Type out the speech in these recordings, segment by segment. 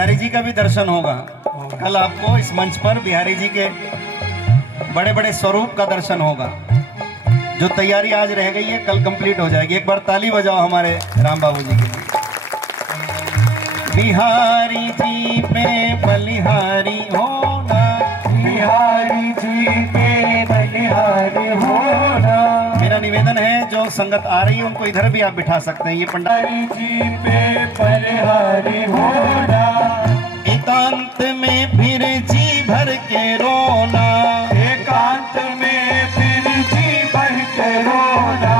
बिहारी जी का भी दर्शन होगा। कल आपको इस मंच पर बिहारी जी के बड़े बड़े स्वरूप का दर्शन होगा। जो तैयारी आज रह गई है कल कंप्लीट हो जाएगी। एक बार ताली बजाओ हमारे राम बाबू जी के लिए। बिहारी जी पे बलिहारी होना, बिहारी जी पे बलिहारी होना। मेरा निवेदन है जो संगत आ रही है उनको इधर भी आप बिठा सकते हैं। ये पंडाल बिहारी जी पे बलिहारी होना। एकांत में फिर जी भर के रोना, एकांत में फिर जी भर के रोना।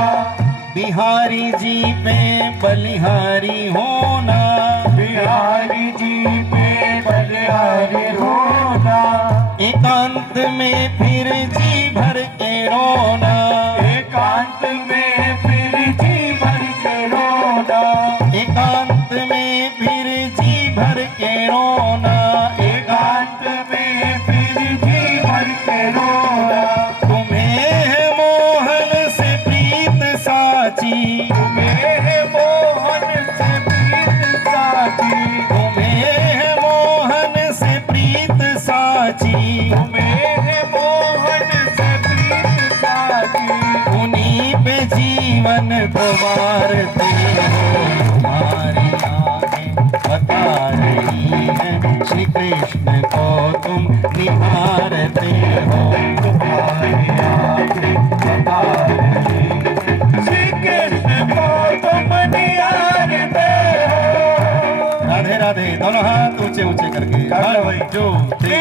बिहारी जी पे बलिहारी होना, बिहारी जी पे बलिहारी होना। एकांत में फिर जी भर के रोना, एकांत में फिर जी भर के रोना। एकांत में फिर जी भर के रोना, एकांत में फिर जी भर के रोना। तुम्हें है मोहन से प्रीत साची, तुम्हें है मोहन से प्रीत साची। तुम्हें है मोहन से प्रीत साची, तुम्हें है मोहन से प्रीत साची। उन्हीं पे जीवन गुमारते हो, तुम्हारी आंखें बता रही हैं, श्री कृष्ण को तुम निहारते हो, तुम्हारी आंखें बता रही हैं, श्री कृष्ण को तुम निहारते हो। राधे राधे। दोनों हाथ ऊंचे ऊंचे करके भाई 1 2 3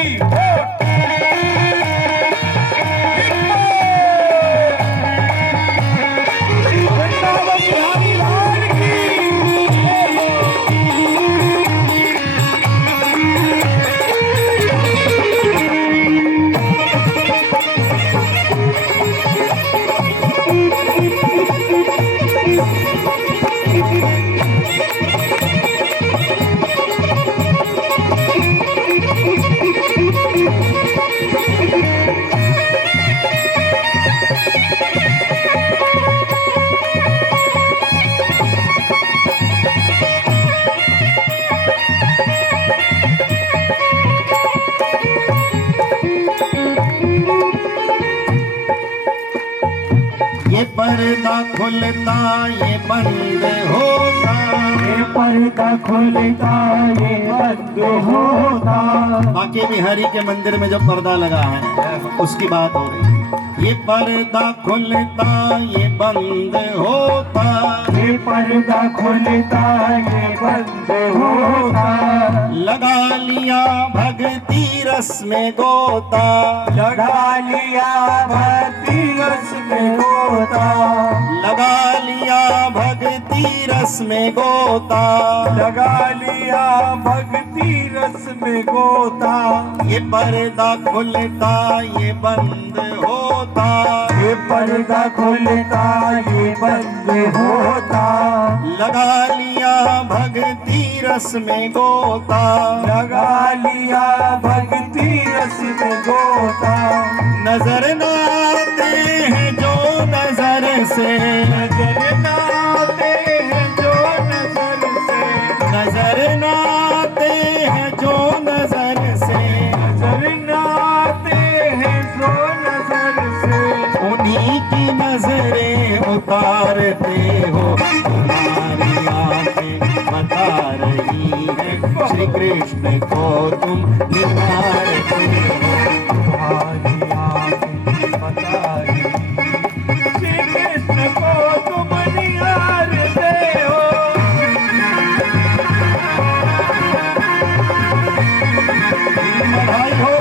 ये पर्दा खुलता ये बंद होता, ये पर्दा खुलता ये बंद होता। बाकी बिहारी के मंदिर में जो पर्दा लगा है उसकी बात हो रही है। ये पर्दा खुलता ये बंद होता, ये पर्दा खुलता ये बंद होता। लगा लिया भक्ति रस में गोता, लगा लिया भक्ति रस में गोता। लगा लिया भक्ति रस में गोता, लगा लिया भक्ति रस में गोता। ये पर्दा खुलता ये बंद होता, ये पर्दा खुलता ये बंद होता। लगा लिया भक्ति रस में गोता, लगा लिया भक्ति रस में गोता। नजर न आते हैं जो नजर से, नजर न आते हैं जो नजर से। नजर न आते हैं जो नजर से, नजर न आते हैं जो नजर से। उन्हीं की नजरें उतारते हो, तुम्हारी आंखें बता रही हैं, श्री कृष्ण को तुम निहारते हो, तुम्हारी आंखें बता रही हैं, श्री कृष्ण को तुम निहारते हो। बधाई हो।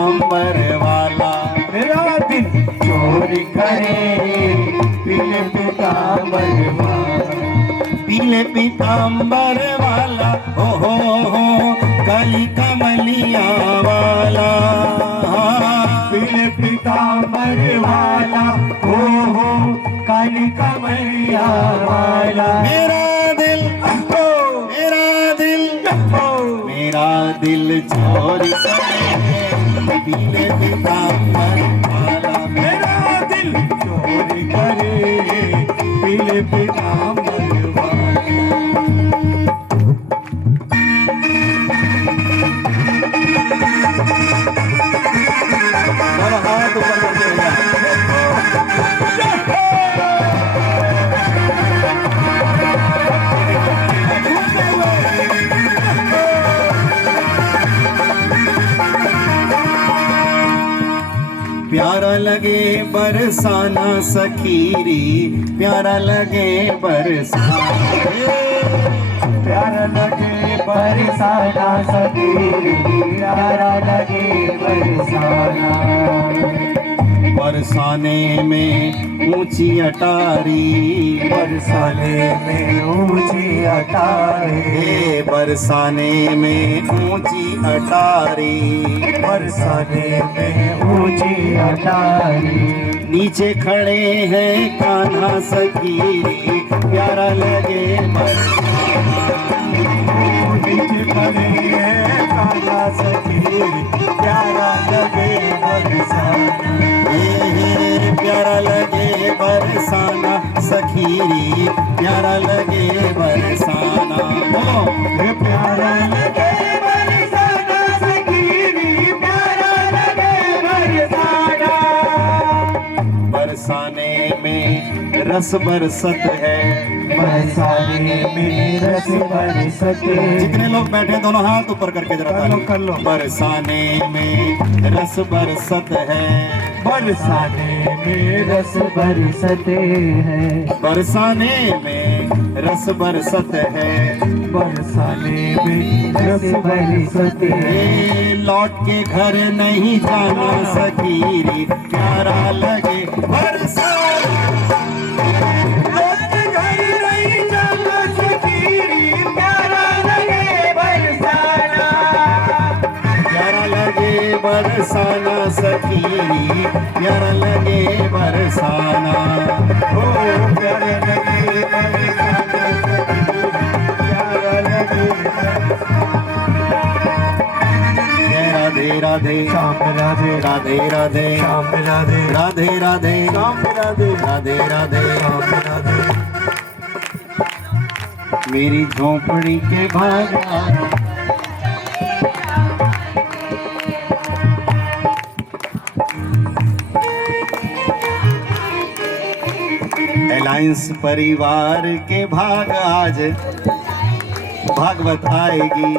पीतांबर वाला, मेरा दिल चोरी करे पीले पीतांबर वाला, पीले पीतांबर वाला, हो काली कमलिया वाला, पीले पीतांबर वाला, हो काली कमरिया वाला। मेरा दिल मेरा दिल चोरी करे पीले पीतांबर वाला, मेरा दिल चोरी करे पीले पीतांबर वाला। दोनों हाथ ऊपर करके भैया। प्यारा लगे बरसाना सखीरी, प्यारा लगे बरसाना, प्यारा लगे बरसाना सतीरी, प्यारा लगे बरसाना। बरसाने में ऊंची अटारी, बरसाने में ऊंची अटारी, बरसाने में ऊंची अटारी, बरसाने में ऊंची अटारी। नीचे खड़े हैं कान्हा सखीरी, प्यारा लगे बरसाना, नीचे खड़े हैं कान्हा सतीरी, प्यारा लगे बरसाना। प्यारा लगे बरसाना सखीरी, प्यारा लगे बरसाना, प्यारा लगे बरसाना सखीरी, प्यारा लगे बरसाना। बरसाने में रस बरसत है, बरसाने में रस बरसत। जितने लोग बैठे हैं दोनों हाथ ऊपर करके जरा कर लो। बरसाने में रस बरसत है, बरसाने में रस बरसते हैं, बरसाने में रस बरसत है, बरसाने में रस बरसते हैं। लौट के घर नहीं जाना सखीरी, प्यारा लगे बरसाना, लौट के घर नहीं जाना सखीरी, प्यारा लगे बरसाना। प्यारा लगे बरसाना सखीरी, प्यारा लगे बरसाना, ओ प्यारा लगे बरसाना सखीरी, प्यारा लगे जय राधे राधे श्याम राधे राधे राधे श्याम राधे राधे राधे श्याम राधे राधे राधे श्याम राधे। मेरी झोपड़ी के भाग अलायंस परिवार के भाग आज भागवत आएगी,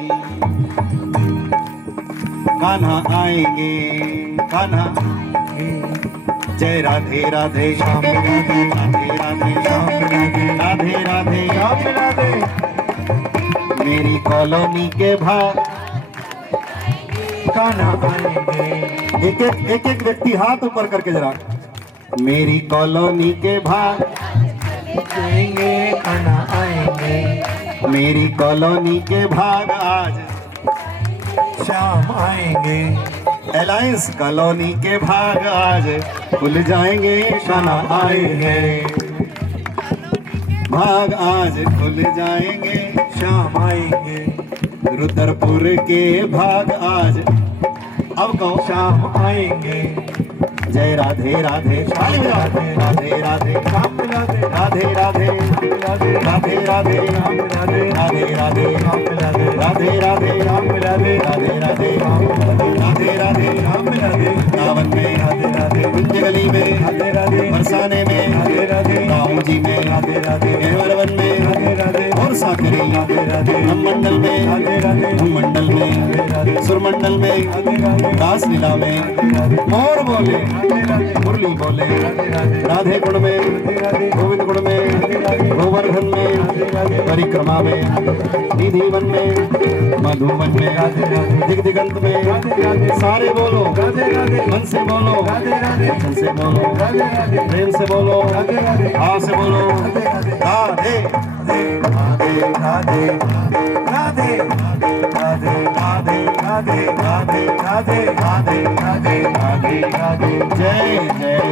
कान्हा आएंगे, कान्हा जय राधे राधे श्याम राधे राधे राधे श्याम राधे राधे राधे श्याम राधे। मेरी कॉलोनी के भाग कान्हा आएंगे, एक एक व्यक्ति हाथ ऊपर करके जरा, मेरी कॉलोनी के भाग आएंगे कान्हा आएंगे, मेरी कॉलोनी के भाग आज श्याम आएंगे, अलायंस कॉलोनी के भाग आज खुल जाएंगे, कान्हा आएंगे, भाग आज खुल जाएंगे, श्याम आएंगे, रुद्रपुर के भाग आज अब कहो श्याम आएंगे। जय राधे राधे ताली बजाओ। राधे राधे श्याम राधे राधे राधे राधे राधे राधे श्याम राधे राधे राधे श्याम राधे राधे राधे श्याम राधे राधे राधे श्याम राधे राधे राधे श्याम राधे सावन में राधे राधे कुंज गली में राधे राधे बरसाने में राधे राधे राम जी में राधे राधे गेहवर में राधे राधे और साकरी राधे राधे हम मंडल में राधे राधे हम मंडल में सुरमंडल में राधे राधे दास लीला में मोर बोले मुरली बोले राधे गुण में गोविंद गुण में गोवर्धन में, परिक्रमा में, निधि वन में, मधुवन में, दिगंत में, सारे बोलो मन से बोलो, मन से बोलो, प्रेम से बोलो, भाव से बोलो, राधे राधे राधे राधे राधे राधे राधे राधे राधे राधे राधे राधे राधे जय जय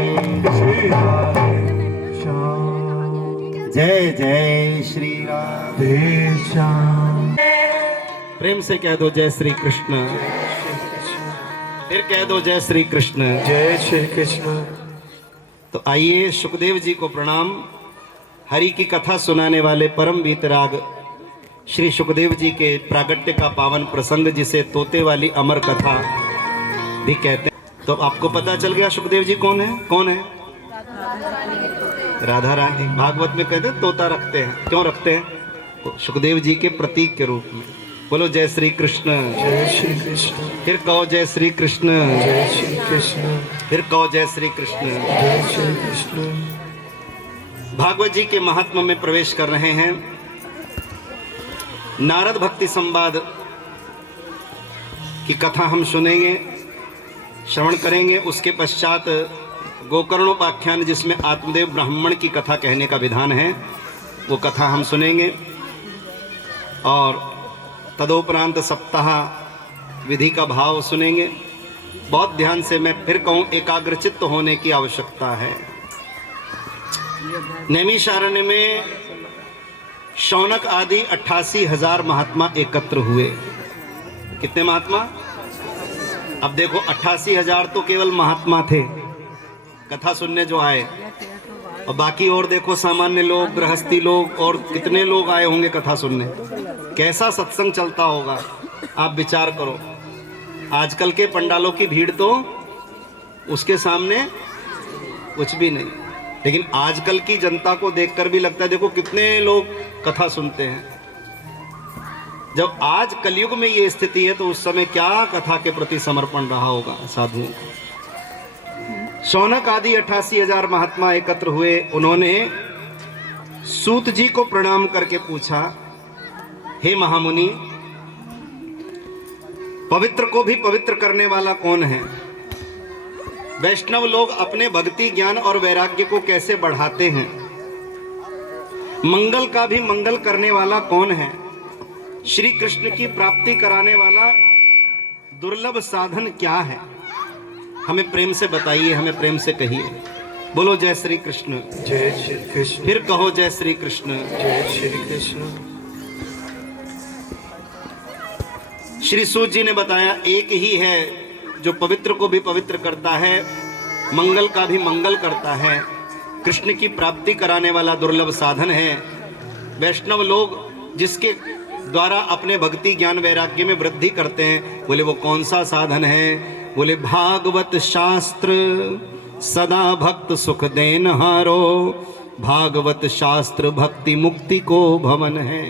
श्री राधे श्याम, जय जय श्री राधे श्याम। प्रेम से कह दो जय श्री कृष्ण, फिर कह दो जय श्री कृष्ण, जय श्री कृष्ण। तो आइए सुखदेव जी को प्रणाम। हरि की कथा सुनाने वाले परम वीतराग श्री सुखदेव जी के प्रागट्य का पावन प्रसंग, जिसे तोते वाली अमर कथा भी कहते हैं। तो आपको पता चल गया सुखदेव जी कौन है? कौन है? राधा रानी। भागवत में कहते हैं तोता रखते हैं, क्यों रखते हैं? तो सुखदेव जी के प्रतीक के रूप में। बोलो जय श्री कृष्ण, जय श्री कृष्ण, फिर कहो जय श्री कृष्ण, जय श्री कृष्ण, फिर कहो जय श्री कृष्ण। जय श्री कृष्ण। भागवत जी के महात्म्य में प्रवेश कर रहे हैं। नारद भक्ति संवाद की कथा हम सुनेंगे, श्रवण करेंगे। उसके पश्चात गोकर्णोपाख्यान, जिसमें आत्मदेव ब्राह्मण की कथा कहने का विधान है, वो कथा हम सुनेंगे। और तदोपरांत सप्ताह विधि का भाव सुनेंगे। बहुत ध्यान से, मैं फिर कहूँ, एकाग्रचित्त होने की आवश्यकता है। नैमिषारण्य में शौनक आदि 88,000 महात्मा एकत्र हुए। कितने महात्मा? अब देखो, 88,000 तो केवल महात्मा थे कथा सुनने जो आए, और बाकी और देखो सामान्य लोग, गृहस्थी लोग, और कितने लोग आए होंगे कथा सुनने। कैसा सत्संग चलता होगा, आप विचार करो। आजकल के पंडालों की भीड़ तो उसके सामने कुछ भी नहीं। लेकिन आजकल की जनता को देखकर भी लगता है, देखो कितने लोग कथा सुनते हैं। जब आज कलयुग में ये स्थिति है, तो उस समय क्या कथा के प्रति समर्पण रहा होगा साधुओं का। शौनक आदि 88,000 महात्मा एकत्र हुए। उन्होंने सूत जी को प्रणाम करके पूछा, हे महामुनि, पवित्र को भी पवित्र करने वाला कौन है? वैष्णव लोग अपने भक्ति, ज्ञान और वैराग्य को कैसे बढ़ाते हैं? मंगल का भी मंगल करने वाला कौन है? श्री कृष्ण की प्राप्ति कराने वाला दुर्लभ साधन क्या है? हमें प्रेम से बताइए, हमें प्रेम से कहिए। बोलो जय श्री कृष्ण, जय श्री कृष्ण, फिर कहो जय श्री कृष्ण, जय श्री कृष्ण। श्री सूत जी ने बताया, एक ही है जो पवित्र को भी पवित्र करता है, मंगल का भी मंगल करता है, कृष्ण की प्राप्ति कराने वाला दुर्लभ साधन है। वैष्णव लोग जिसके द्वारा अपने भक्ति, ज्ञान, वैराग्य में वृद्धि करते हैं, बोले वो कौन सा साधन है? बोले भागवत शास्त्र सदा भक्त सुख देन हारो, भागवत शास्त्र भक्ति मुक्ति को भवन है।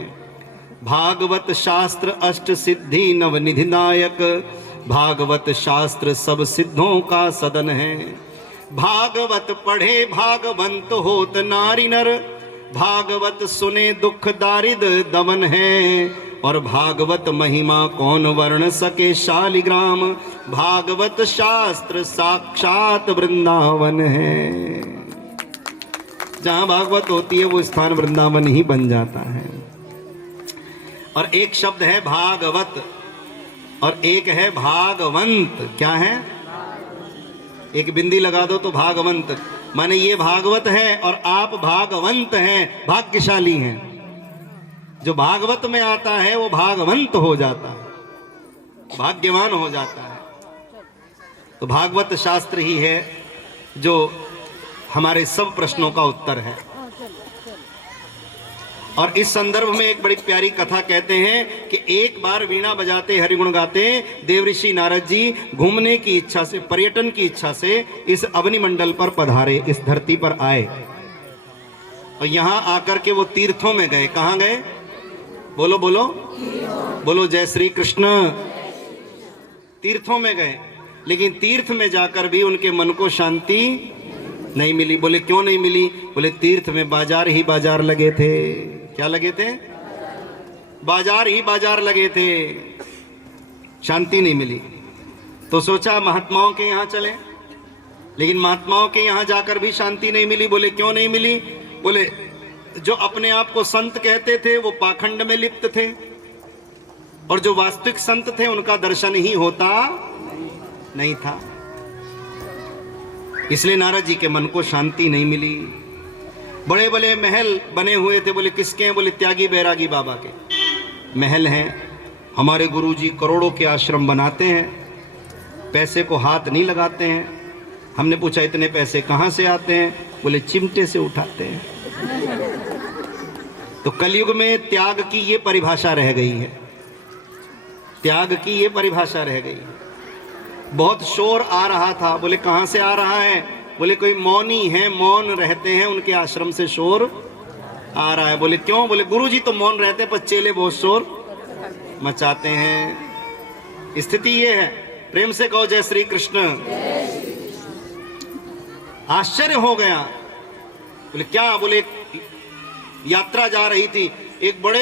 भागवत शास्त्र अष्ट सिद्धि नवनिधिनायक, भागवत शास्त्र सब सिद्धों का सदन है। भागवत पढ़े भागवंत होत नारी नर, भागवत सुने दुख दारिद दमन है। और भागवत महिमा कौन वर्ण सके शालिग्राम, भागवत शास्त्र साक्षात वृंदावन है। जहां भागवत होती है वो स्थान वृंदावन ही बन जाता है। और एक शब्द है भागवत और एक है भागवंत। क्या है? एक बिंदी लगा दो तो भागवंत, माने ये भागवत है और आप भागवंत हैं, भाग्यशाली हैं। जो भागवत में आता है वो भागवंत हो जाता है, भाग्यवान हो जाता है। तो भागवत शास्त्र ही है जो हमारे सब प्रश्नों का उत्तर है। और इस संदर्भ में एक बड़ी प्यारी कथा कहते हैं कि एक बार वीणा बजाते, हरिगुण गाते देवऋषि नारद जी घूमने की इच्छा से, पर्यटन की इच्छा से इस अवनी मंडल पर पधारे, इस धरती पर आए। और यहां आकर के वो तीर्थों में गए। कहां गए? बोलो बोलो बोलो जय श्री कृष्ण। तीर्थों में गए, लेकिन तीर्थ में जाकर भी उनके मन को शांति नहीं मिली। बोले क्यों नहीं मिली? बोले तीर्थ में बाजार ही बाजार लगे थे। क्या लगे थे? बाजार ही बाजार लगे थे, शांति नहीं मिली। तो सोचा महात्माओं के यहाँ चले, लेकिन महात्माओं के यहाँ जाकर भी शांति नहीं मिली। बोले क्यों नहीं मिली? बोले जो अपने आप को संत कहते थे वो पाखंड में लिप्त थे, और जो वास्तविक संत थे उनका दर्शन ही होता नहीं था। इसलिए नारद जी के मन को शांति नहीं मिली। बड़े बड़े महल बने हुए थे। बोले किसके हैं? बोले त्यागी बैरागी बाबा के महल हैं। हमारे गुरुजी करोड़ों के आश्रम बनाते हैं, पैसे को हाथ नहीं लगाते हैं। हमने पूछा इतने पैसे कहाँ से आते हैं? बोले चिमटे से उठाते हैं। तो कलयुग में त्याग की ये परिभाषा रह गई है, त्याग की ये परिभाषा रह गई है। बहुत शोर आ रहा था। बोले कहाँ से आ रहा है? बोले कोई मौनी है, मौन रहते हैं, उनके आश्रम से शोर आ रहा है। बोले क्यों? बोले गुरुजी तो मौन रहते हैं पर चेले बहुत शोर मचाते हैं। स्थिति ये है। प्रेम से कहो जय श्री कृष्ण। आश्चर्य हो गया। बोले क्या? बोले यात्रा जा रही थी, एक बड़े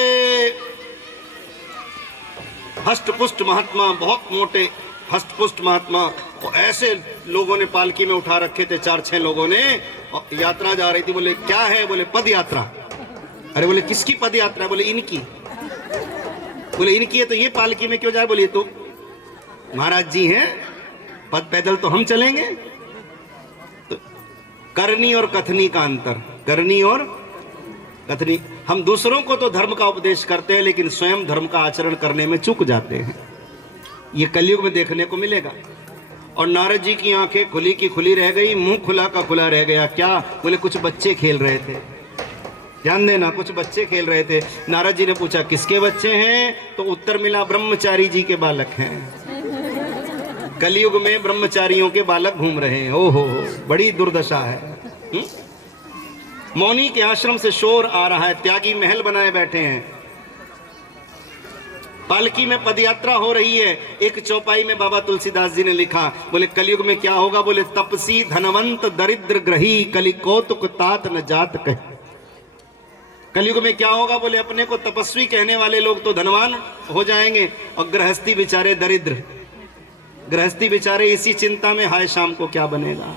हष्टपुष्ट महात्मा, बहुत मोटे हष्टपुष्ट महात्मा, और ऐसे लोगों ने पालकी में उठा रखे थे, 4-6 लोगों ने, और यात्रा जा रही थी। बोले क्या है? बोले पद यात्रा। अरे बोले किसकी पद यात्रा? बोले इनकी। बोले इनकी है तो ये पालकी में क्यों जाए? बोले तो महाराज जी हैं, पद पैदल तो हम चलेंगे। तो करनी और कथनी का अंतर, करनी और कथनी। हम दूसरों को तो धर्म का उपदेश करते हैं, लेकिन स्वयं धर्म का आचरण करने में चूक जाते हैं। ये कलयुग में देखने को मिलेगा। और नारद जी की आंखें खुली की खुली रह गई, मुंह खुला का खुला रह गया। क्या? बोले कुछ बच्चे खेल रहे थे। ध्यान देना, कुछ बच्चे खेल रहे थे। नारद जी ने पूछा किसके बच्चे हैं? तो उत्तर मिला ब्रह्मचारी जी के बालक हैं। कलयुग में ब्रह्मचारियों के बालक घूम रहे हैं। ओहो, बड़ी दुर्दशा है। मौनी के आश्रम से शोर आ रहा है, त्यागी महल बनाए बैठे हैं, पालकी में पदयात्रा हो रही है। एक चौपाई में बाबा तुलसीदास जी ने लिखा, बोले कलयुग में क्या होगा? बोले तपसी धनवंत दरिद्र ग्रही, कलि कौतुक तात न जात कहे। कलयुग में क्या होगा? बोले अपने को तपस्वी कहने वाले लोग तो धनवान हो जाएंगे, और गृहस्थी बेचारे दरिद्र। गृहस्थी बेचारे इसी चिंता में, हाय शाम को क्या बनेगा,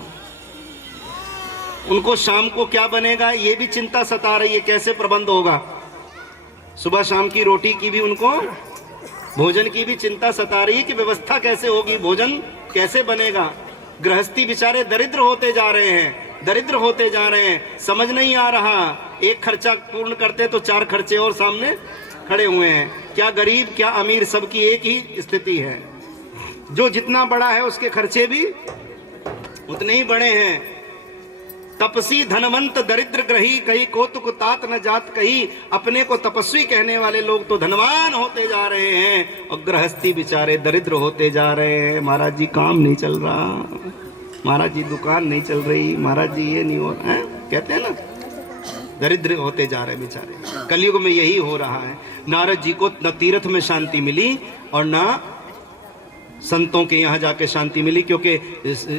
उनको शाम को क्या बनेगा ये भी चिंता सता रही है, कैसे प्रबंध होगा। सुबह शाम की रोटी की भी उनको, भोजन की भी चिंता सता रही है कि व्यवस्था कैसे होगी, भोजन कैसे बनेगा। गृहस्थी बेचारे दरिद्र होते जा रहे हैं, दरिद्र होते जा रहे हैं। समझ नहीं आ रहा, एक खर्चा पूर्ण करते तो 4 खर्चे और सामने खड़े हुए हैं। क्या गरीब क्या अमीर, सबकी एक ही स्थिति है। जो जितना बड़ा है उसके खर्चे भी उतने ही बड़े हैं। तपसी धनवंत दरिद्र ग्रही, कहीं कौतुक तात न जात कही। अपने को तपस्वी कहने वाले लोग तो धनवान होते जा रहे हैं, और गृहस्थी बेचारे दरिद्र होते जा रहे हैं। महाराज जी काम नहीं चल रहा, महाराज जी दुकान नहीं चल रही, महाराज जी ये नहीं हो रहा है, कहते हैं ना, दरिद्र होते जा रहे बेचारे। कलयुग में यही हो रहा है। नारद जी को न तीर्थ में शांति मिली और न संतों के यहाँ जाके शांति मिली, क्योंकि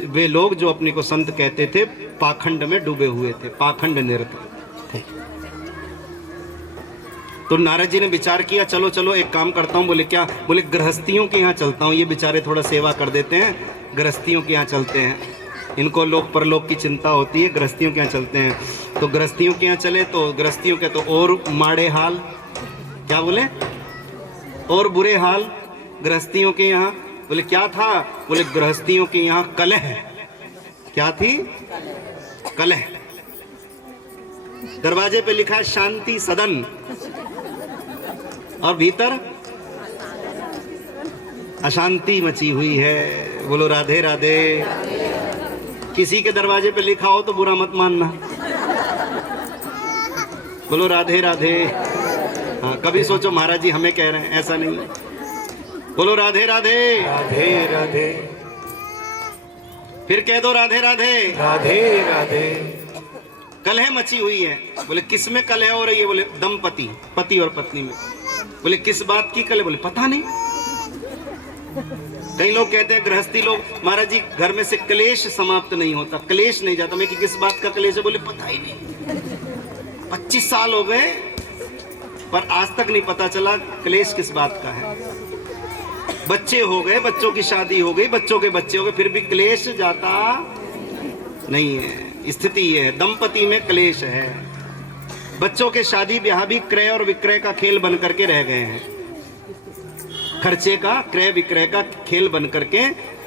वे लोग जो अपने को संत कहते थे पाखंड में डूबे हुए थे, पाखंड निरत थे। तो नारद जी ने विचार किया, चलो चलो एक काम करता हूँ। बोले क्या? बोले गृहस्थियों के यहाँ चलता हूँ, ये बेचारे थोड़ा सेवा कर देते हैं, गृहस्थियों के यहाँ चलते हैं। इनको लोक परलोक की चिंता होती है, गृहस्थियों के यहाँ चलते हैं। तो गृहस्थियों के यहाँ चले तो गृहस्थियों के तो और माड़े हाल, क्या बोले, और बुरे हाल गृहस्थियों के यहाँ। बोले क्या था? बोले गृहस्थियों के यहाँ कलह। क्या थी? कलह। दरवाजे पे लिखा है शांति सदन, और भीतर अशांति मची हुई है। बोलो राधे राधे। किसी के दरवाजे पे लिखा हो तो बुरा मत मानना। बोलो राधे राधे। हाँ, कभी सोचो महाराज जी हमें कह रहे हैं, ऐसा नहीं है। बोलो राधे राधे। राधे राधे। फिर कह दो राधे राधे। राधे राधे। कलह मची हुई है। बोले किस में कलह हो रही है? बोले दंपति, पति और पत्नी में। बोले किस बात की कलह? बोले पता नहीं। कई लोग कहते हैं गृहस्थी लोग, महाराज जी घर में से क्लेश समाप्त नहीं होता, क्लेश नहीं जाता। मैं कि किस बात का क्लेश है? बोले पता ही नहीं, 25 साल हो गए पर आज तक नहीं पता चला क्लेश किस बात का है। बच्चे हो गए, बच्चों की शादी हो गई, बच्चों के बच्चे हो गए, फिर भी क्लेश जाता नहीं है। स्थिति ये है, दंपति में क्लेश है। बच्चों के शादी ब्याह भी क्रय और विक्रय का खेल बन करके रह गए हैं, खर्चे का क्रय विक्रय का खेल बन करके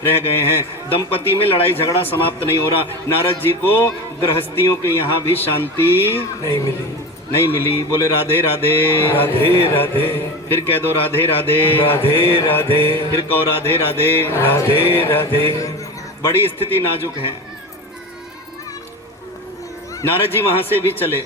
रह गए हैं। दंपति में लड़ाई झगड़ा समाप्त नहीं हो रहा। नारद जी को गृहस्थियों के यहाँ भी शांति नहीं मिली। बोले राधे राधे राधे राधे, फिर कह दो राधे राधे राधे राधे, फिर कहो राधे राधे राधे राधे। बड़ी स्थिति नाजुक है। नारद जी वहां से भी चले,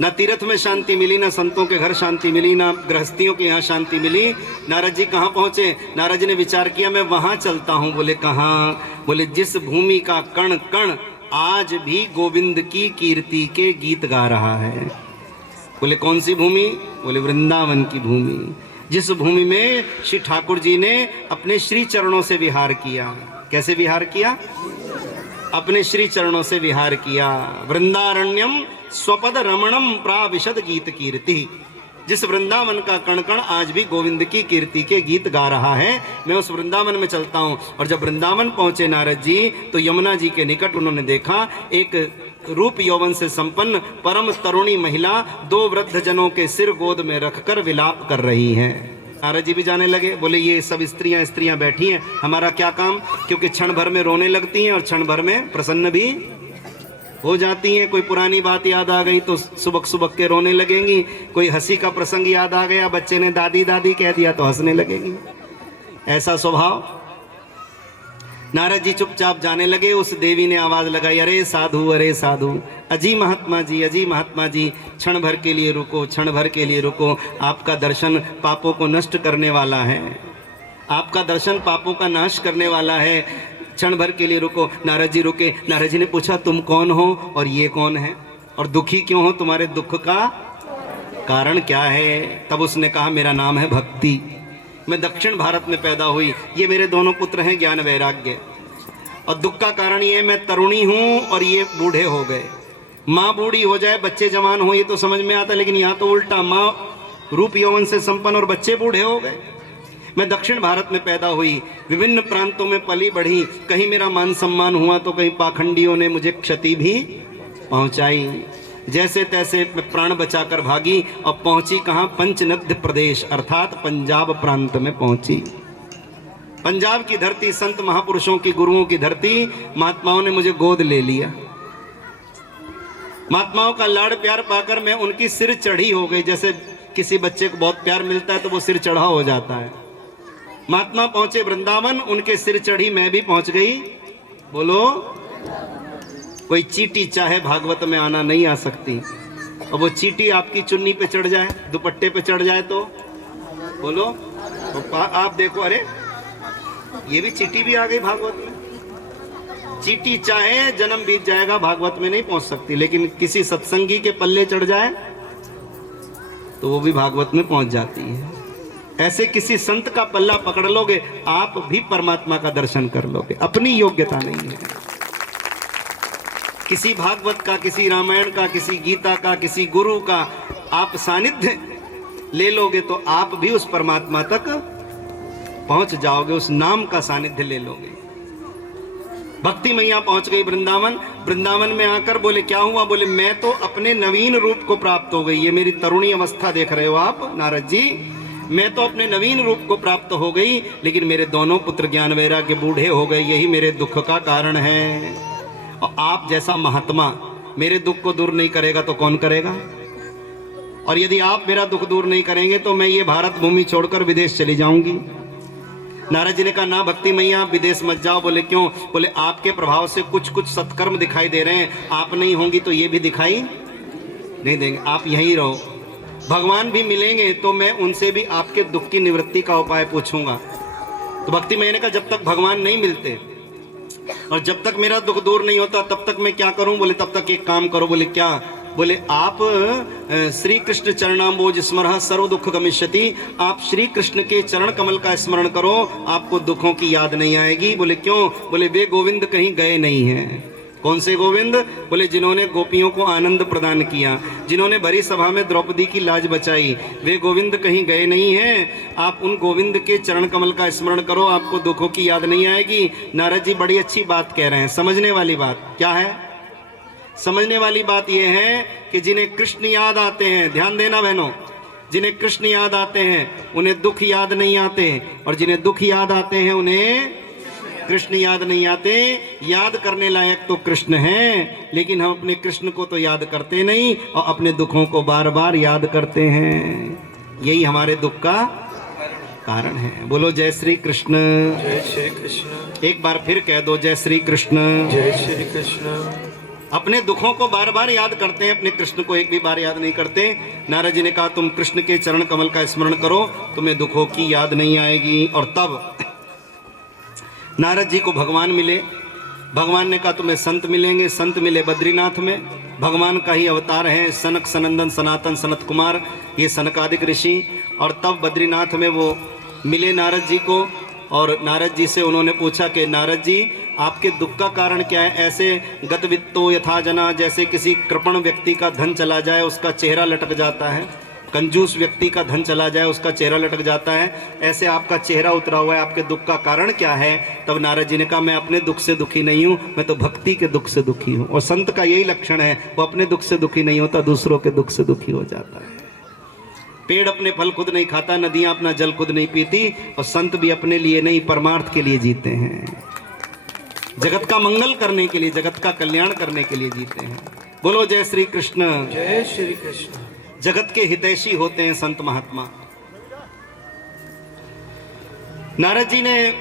ना तीर्थ में शांति मिली, ना संतों के घर शांति मिली, ना गृहस्थियों के यहाँ शांति मिली। नारद जी कहाँ पहुंचे? नारद जी ने विचार किया मैं वहां चलता हूं। बोले कहाँ? बोले जिस भूमि का कण कण आज भी गोविंद की कीर्ति के गीत गा रहा है। बोले कौन सी भूमि? बोले वृंदावन की भूमि, जिस भूमि में श्री ठाकुर जी ने अपने श्री चरणों से विहार किया। कैसे विहार किया? अपने श्री चरणों से विहार किया। वृंदारण्यम स्वपद रमणम प्राविशद गीत कीर्ति, जिस वृंदावन का कण कण आज भी गोविंद की कीर्ति के गीत गा रहा है, मैं उस वृंदावन में चलता हूं। और जब वृंदावन पहुंचे नारद जी तो यमुना जी के निकट उन्होंने देखा एक रूप यौवन से संपन्न परम तरुणी महिला दो वृद्ध जनों के सिर गोद में रखकर विलाप कर रही है। नारद जी भी जाने लगे। बोले ये सब स्त्रियां बैठी हैं, हमारा क्या काम? क्योंकि क्षण भर में रोने लगती हैं और क्षण भर में प्रसन्न भी हो जाती हैं। कोई पुरानी बात याद आ गई तो सुबक सुबक के रोने लगेंगी, कोई हंसी का प्रसंग याद आ गया, बच्चे ने दादी दादी कह दिया तो हंसने लगेंगी। ऐसा स्वभाव। नारद जी चुपचाप जाने लगे। उस देवी ने आवाज लगाई, अरे साधु, अरे साधु, अजी महात्मा जी, अजी महात्मा जी, क्षण भर के लिए रुको, क्षण भर के लिए रुको। आपका दर्शन पापों को नष्ट करने वाला है, आपका दर्शन पापों का नाश करने वाला है, क्षण भर के लिए रुको। नारद जी रुके। नारद जी ने पूछा तुम कौन हो और ये कौन है और दुखी क्यों हो? तुम्हारे दुख का कारण क्या है? तब उसने कहा मेरा नाम है भक्ति, मैं दक्षिण भारत में पैदा हुई, ये मेरे दोनों पुत्र हैं ज्ञान वैराग्य, और दुख का कारण ये मैं तरुणी हूं और ये बूढ़े हो गए। माँ बूढ़ी हो जाए बच्चे जवान हो ये तो समझ में आता, लेकिन यहाँ तो उल्टा, माँ रूप यौवन से संपन्न और बच्चे बूढ़े हो गए। मैं दक्षिण भारत में पैदा हुई, विभिन्न प्रांतों में पली बढ़ी, कहीं मेरा मान सम्मान हुआ तो कहीं पाखंडियों ने मुझे क्षति भी पहुंचाई। जैसे तैसे मैं प्राण बचाकर भागी और पहुंची कहाँ? पंचनद्य प्रदेश अर्थात पंजाब प्रांत में पहुंची। पंजाब की धरती, संत महापुरुषों की, गुरुओं की धरती। महात्माओं ने मुझे गोद ले लिया। महात्माओं का लाड़ प्यार पाकर मैं उनकी सिर चढ़ी हो गई। जैसे किसी बच्चे को बहुत प्यार मिलता है तो वो सिर चढ़ा हो जाता है। महात्मा पहुंचे वृंदावन, उनके सिर चढ़ी मैं भी पहुंच गई। बोलो, कोई चींटी चाहे भागवत में आना नहीं आ सकती, और वो चींटी आपकी चुन्नी पे चढ़ जाए, दुपट्टे पे चढ़ जाए तो बोलो, तो आप देखो, अरे ये भी चींटी भी आ गई भागवत में। चींटी चाहे जन्म बीत जाएगा भागवत में नहीं पहुंच सकती, लेकिन किसी सत्संगी के पल्ले चढ़ जाए तो वो भी भागवत में पहुंच जाती है। ऐसे किसी संत का पल्ला पकड़ लोगे आप भी परमात्मा का दर्शन कर लोगे। अपनी योग्यता नहीं है, किसी भागवत का, किसी रामायण का, किसी गीता का, किसी गुरु का आप सानिध्य ले लोगे तो आप भी उस परमात्मा तक पहुंच जाओगे, उस नाम का सानिध्य ले लोगे। भक्ति मैया पहुंच गई वृंदावन। वृंदावन में आकर बोले क्या हुआ? बोले मैं तो अपने नवीन रूप को प्राप्त हो गई। ये मेरी तरुणी अवस्था देख रहे हो आप नारद जी, मैं तो अपने नवीन रूप को प्राप्त हो गई, लेकिन मेरे दोनों पुत्र ज्ञान वैराग्य बूढ़े हो गए, यही मेरे दुख का कारण है। और आप जैसा महात्मा मेरे दुख को दूर नहीं करेगा तो कौन करेगा? और यदि आप मेरा दुख दूर नहीं करेंगे तो मैं ये भारत भूमि छोड़कर विदेश चली जाऊंगी। नारद जी ने कहा ना भक्ति मैया आप विदेश मत जाओ। बोले क्यों? बोले आपके प्रभाव से कुछ कुछ सत्कर्म दिखाई दे रहे हैं, आप नहीं होंगी तो ये भी दिखाई नहीं देंगे, आप यहीं रहो। भगवान भी मिलेंगे तो मैं उनसे भी आपके दुख की निवृत्ति का उपाय पूछूंगा। तो भक्ति मैंने कहा जब तक भगवान नहीं मिलते और जब तक मेरा दुख दूर नहीं होता तब तक मैं क्या करूं? बोले तब तक एक काम करो। बोले क्या? बोले आप श्री कृष्ण चरणाम्बोज स्मरः सर्व दुख गमिष्यति, आप श्री कृष्ण के चरण कमल का स्मरण करो, आपको दुखों की याद नहीं आएगी। बोले क्यों? बोले वे गोविंद कहीं गए नहीं हैं। कौन से गोविंद? बोले जिन्होंने गोपियों को आनंद प्रदान किया, जिन्होंने भरी सभा में द्रौपदी की लाज बचाई, वे गोविंद कहीं गए नहीं हैं। आप उन गोविंद के चरण कमल का स्मरण करो, आपको दुखों की याद नहीं आएगी। नारद जी बड़ी अच्छी बात कह रहे हैं। समझने वाली बात क्या है? समझने वाली बात यह है कि जिन्हें कृष्ण याद आते हैं, ध्यान देना बहनों, जिन्हें कृष्ण याद आते हैं उन्हें दुख याद नहीं आते, और जिन्हें दुख याद आते हैं उन्हें कृष्ण याद नहीं आते। याद करने लायक तो कृष्ण हैं, लेकिन हम अपने कृष्ण को तो याद करते नहीं और अपने दुखों को बार बार याद करते हैं। यही हमारे दुख का कारण है। बोलो जय श्री कृष्ण। जय श्री कृष्ण। एक बार फिर कह दो जय श्री कृष्ण। जय श्री कृष्ण। अपने दुखों को बार बार याद करते हैं, अपने कृष्ण को एक भी बार याद नहीं करते। नारद जी ने कहा तुम कृष्ण के चरण कमल का स्मरण करो, तुम्हें दुखों की याद नहीं आएगी। और तब नारद जी को भगवान मिले। भगवान ने कहा तुम्हें संत मिलेंगे। संत मिले बद्रीनाथ में। भगवान का ही अवतार है सनक सनंदन सनातन सनत कुमार, ये सनकादिक ऋषि। और तब बद्रीनाथ में वो मिले नारद जी को, और नारद जी से उन्होंने पूछा कि नारद जी आपके दुख का कारण क्या है? ऐसे गतवित्तो यथा जना, जैसे किसी कृपण व्यक्ति का धन चला जाए उसका चेहरा लटक जाता है, कंजूस व्यक्ति का धन चला जाए उसका चेहरा लटक जाता है, ऐसे आपका चेहरा उतरा हुआ है, आपके दुख का कारण क्या है? तब नारद जी ने कहा मैं अपने दुख से दुखी नहीं हूँ, मैं तो भक्ति के दुख से दुखी हूँ। और संत का यही लक्षण है, वो अपने दुख से दुखी नहीं होता, दूसरों के दुख से दुखी हो जाता है। पेड़ अपने फल खुद नहीं खाता, नदियां अपना जल खुद नहीं पीती, और संत भी अपने लिए नहीं परमार्थ के लिए जीते हैं, जगत का मंगल करने के लिए, जगत का कल्याण करने के लिए जीते हैं। बोलो जय श्री कृष्ण। जय श्री कृष्ण। जगत के हितैषी होते हैं संत महात्मा। नारद जी ने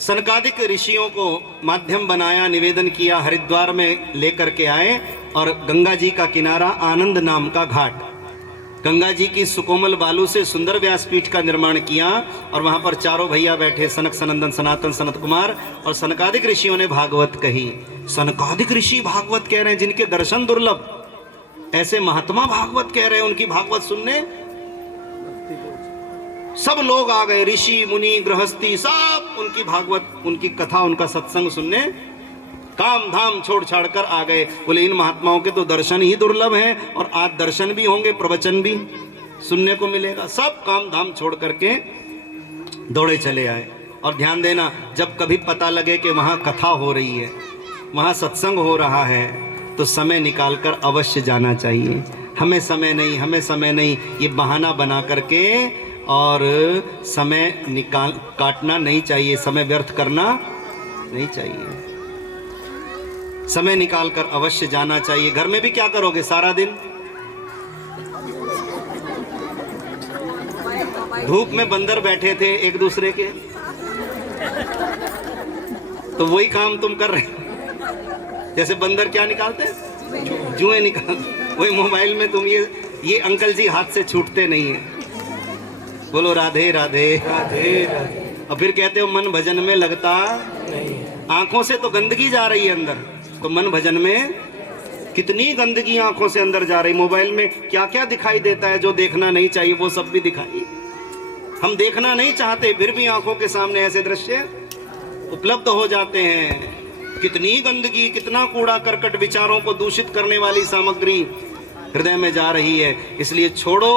सनकादिक ऋषियों को माध्यम बनाया, निवेदन किया, हरिद्वार में लेकर के आए, और गंगा जी का किनारा आनंद नाम का घाट, गंगा जी की सुकोमल बालू से सुंदर व्यासपीठ का निर्माण किया, और वहां पर चारों भैया बैठे, सनक सनंदन सनातन सनत कुमार, और सनकादिक ऋषियों ने भागवत कही। सनकादिक ऋषि भागवत कह रहे हैं जिनके दर्शन दुर्लभ, ऐसे महात्मा भागवत कह रहे हैं, उनकी भागवत सुनने सब लोग आ गए, ऋषि मुनि गृहस्थी सब उनकी भागवत, उनकी कथा, उनका सत्संग सुनने काम धाम छोड़ छाड़ कर आ गए। बोले इन महात्माओं के तो दर्शन ही दुर्लभ हैं, और आज दर्शन भी होंगे, प्रवचन भी सुनने को मिलेगा। सब काम धाम छोड़ करके दौड़े चले आए। और ध्यान देना, जब कभी पता लगे कि वहां कथा हो रही है, वहां सत्संग हो रहा है, तो समय निकालकर अवश्य जाना चाहिए। हमें समय नहीं, हमें समय नहीं, ये बहाना बना करके और समय काटना नहीं चाहिए, समय व्यर्थ करना नहीं चाहिए। समय निकालकर अवश्य जाना चाहिए। घर में भी क्या करोगे सारा दिन? धूप में बंदर बैठे थे एक दूसरे के, तो वही काम तुम कर रहे हो। जैसे बंदर क्या निकालते हैं? जुएं निकालते। वही मोबाइल में तुम ये अंकल जी हाथ से छूटते नहीं है। बोलो राधे राधे राधे राधे। और फिर कहते हो मन भजन में लगता नहीं। आंखों से तो गंदगी जा रही है अंदर, तो मन भजन में कितनी गंदगी आंखों से अंदर जा रही। मोबाइल में क्या क्या दिखाई देता है जो देखना नहीं चाहिए, वो सब भी दिखाई हम देखना नहीं चाहते, फिर भी आंखों के सामने ऐसे दृश्य उपलब्ध हो जाते हैं। कितनी गंदगी, कितना कूड़ा करकट, विचारों को दूषित करने वाली सामग्री हृदय में जा रही है। इसलिए छोड़ो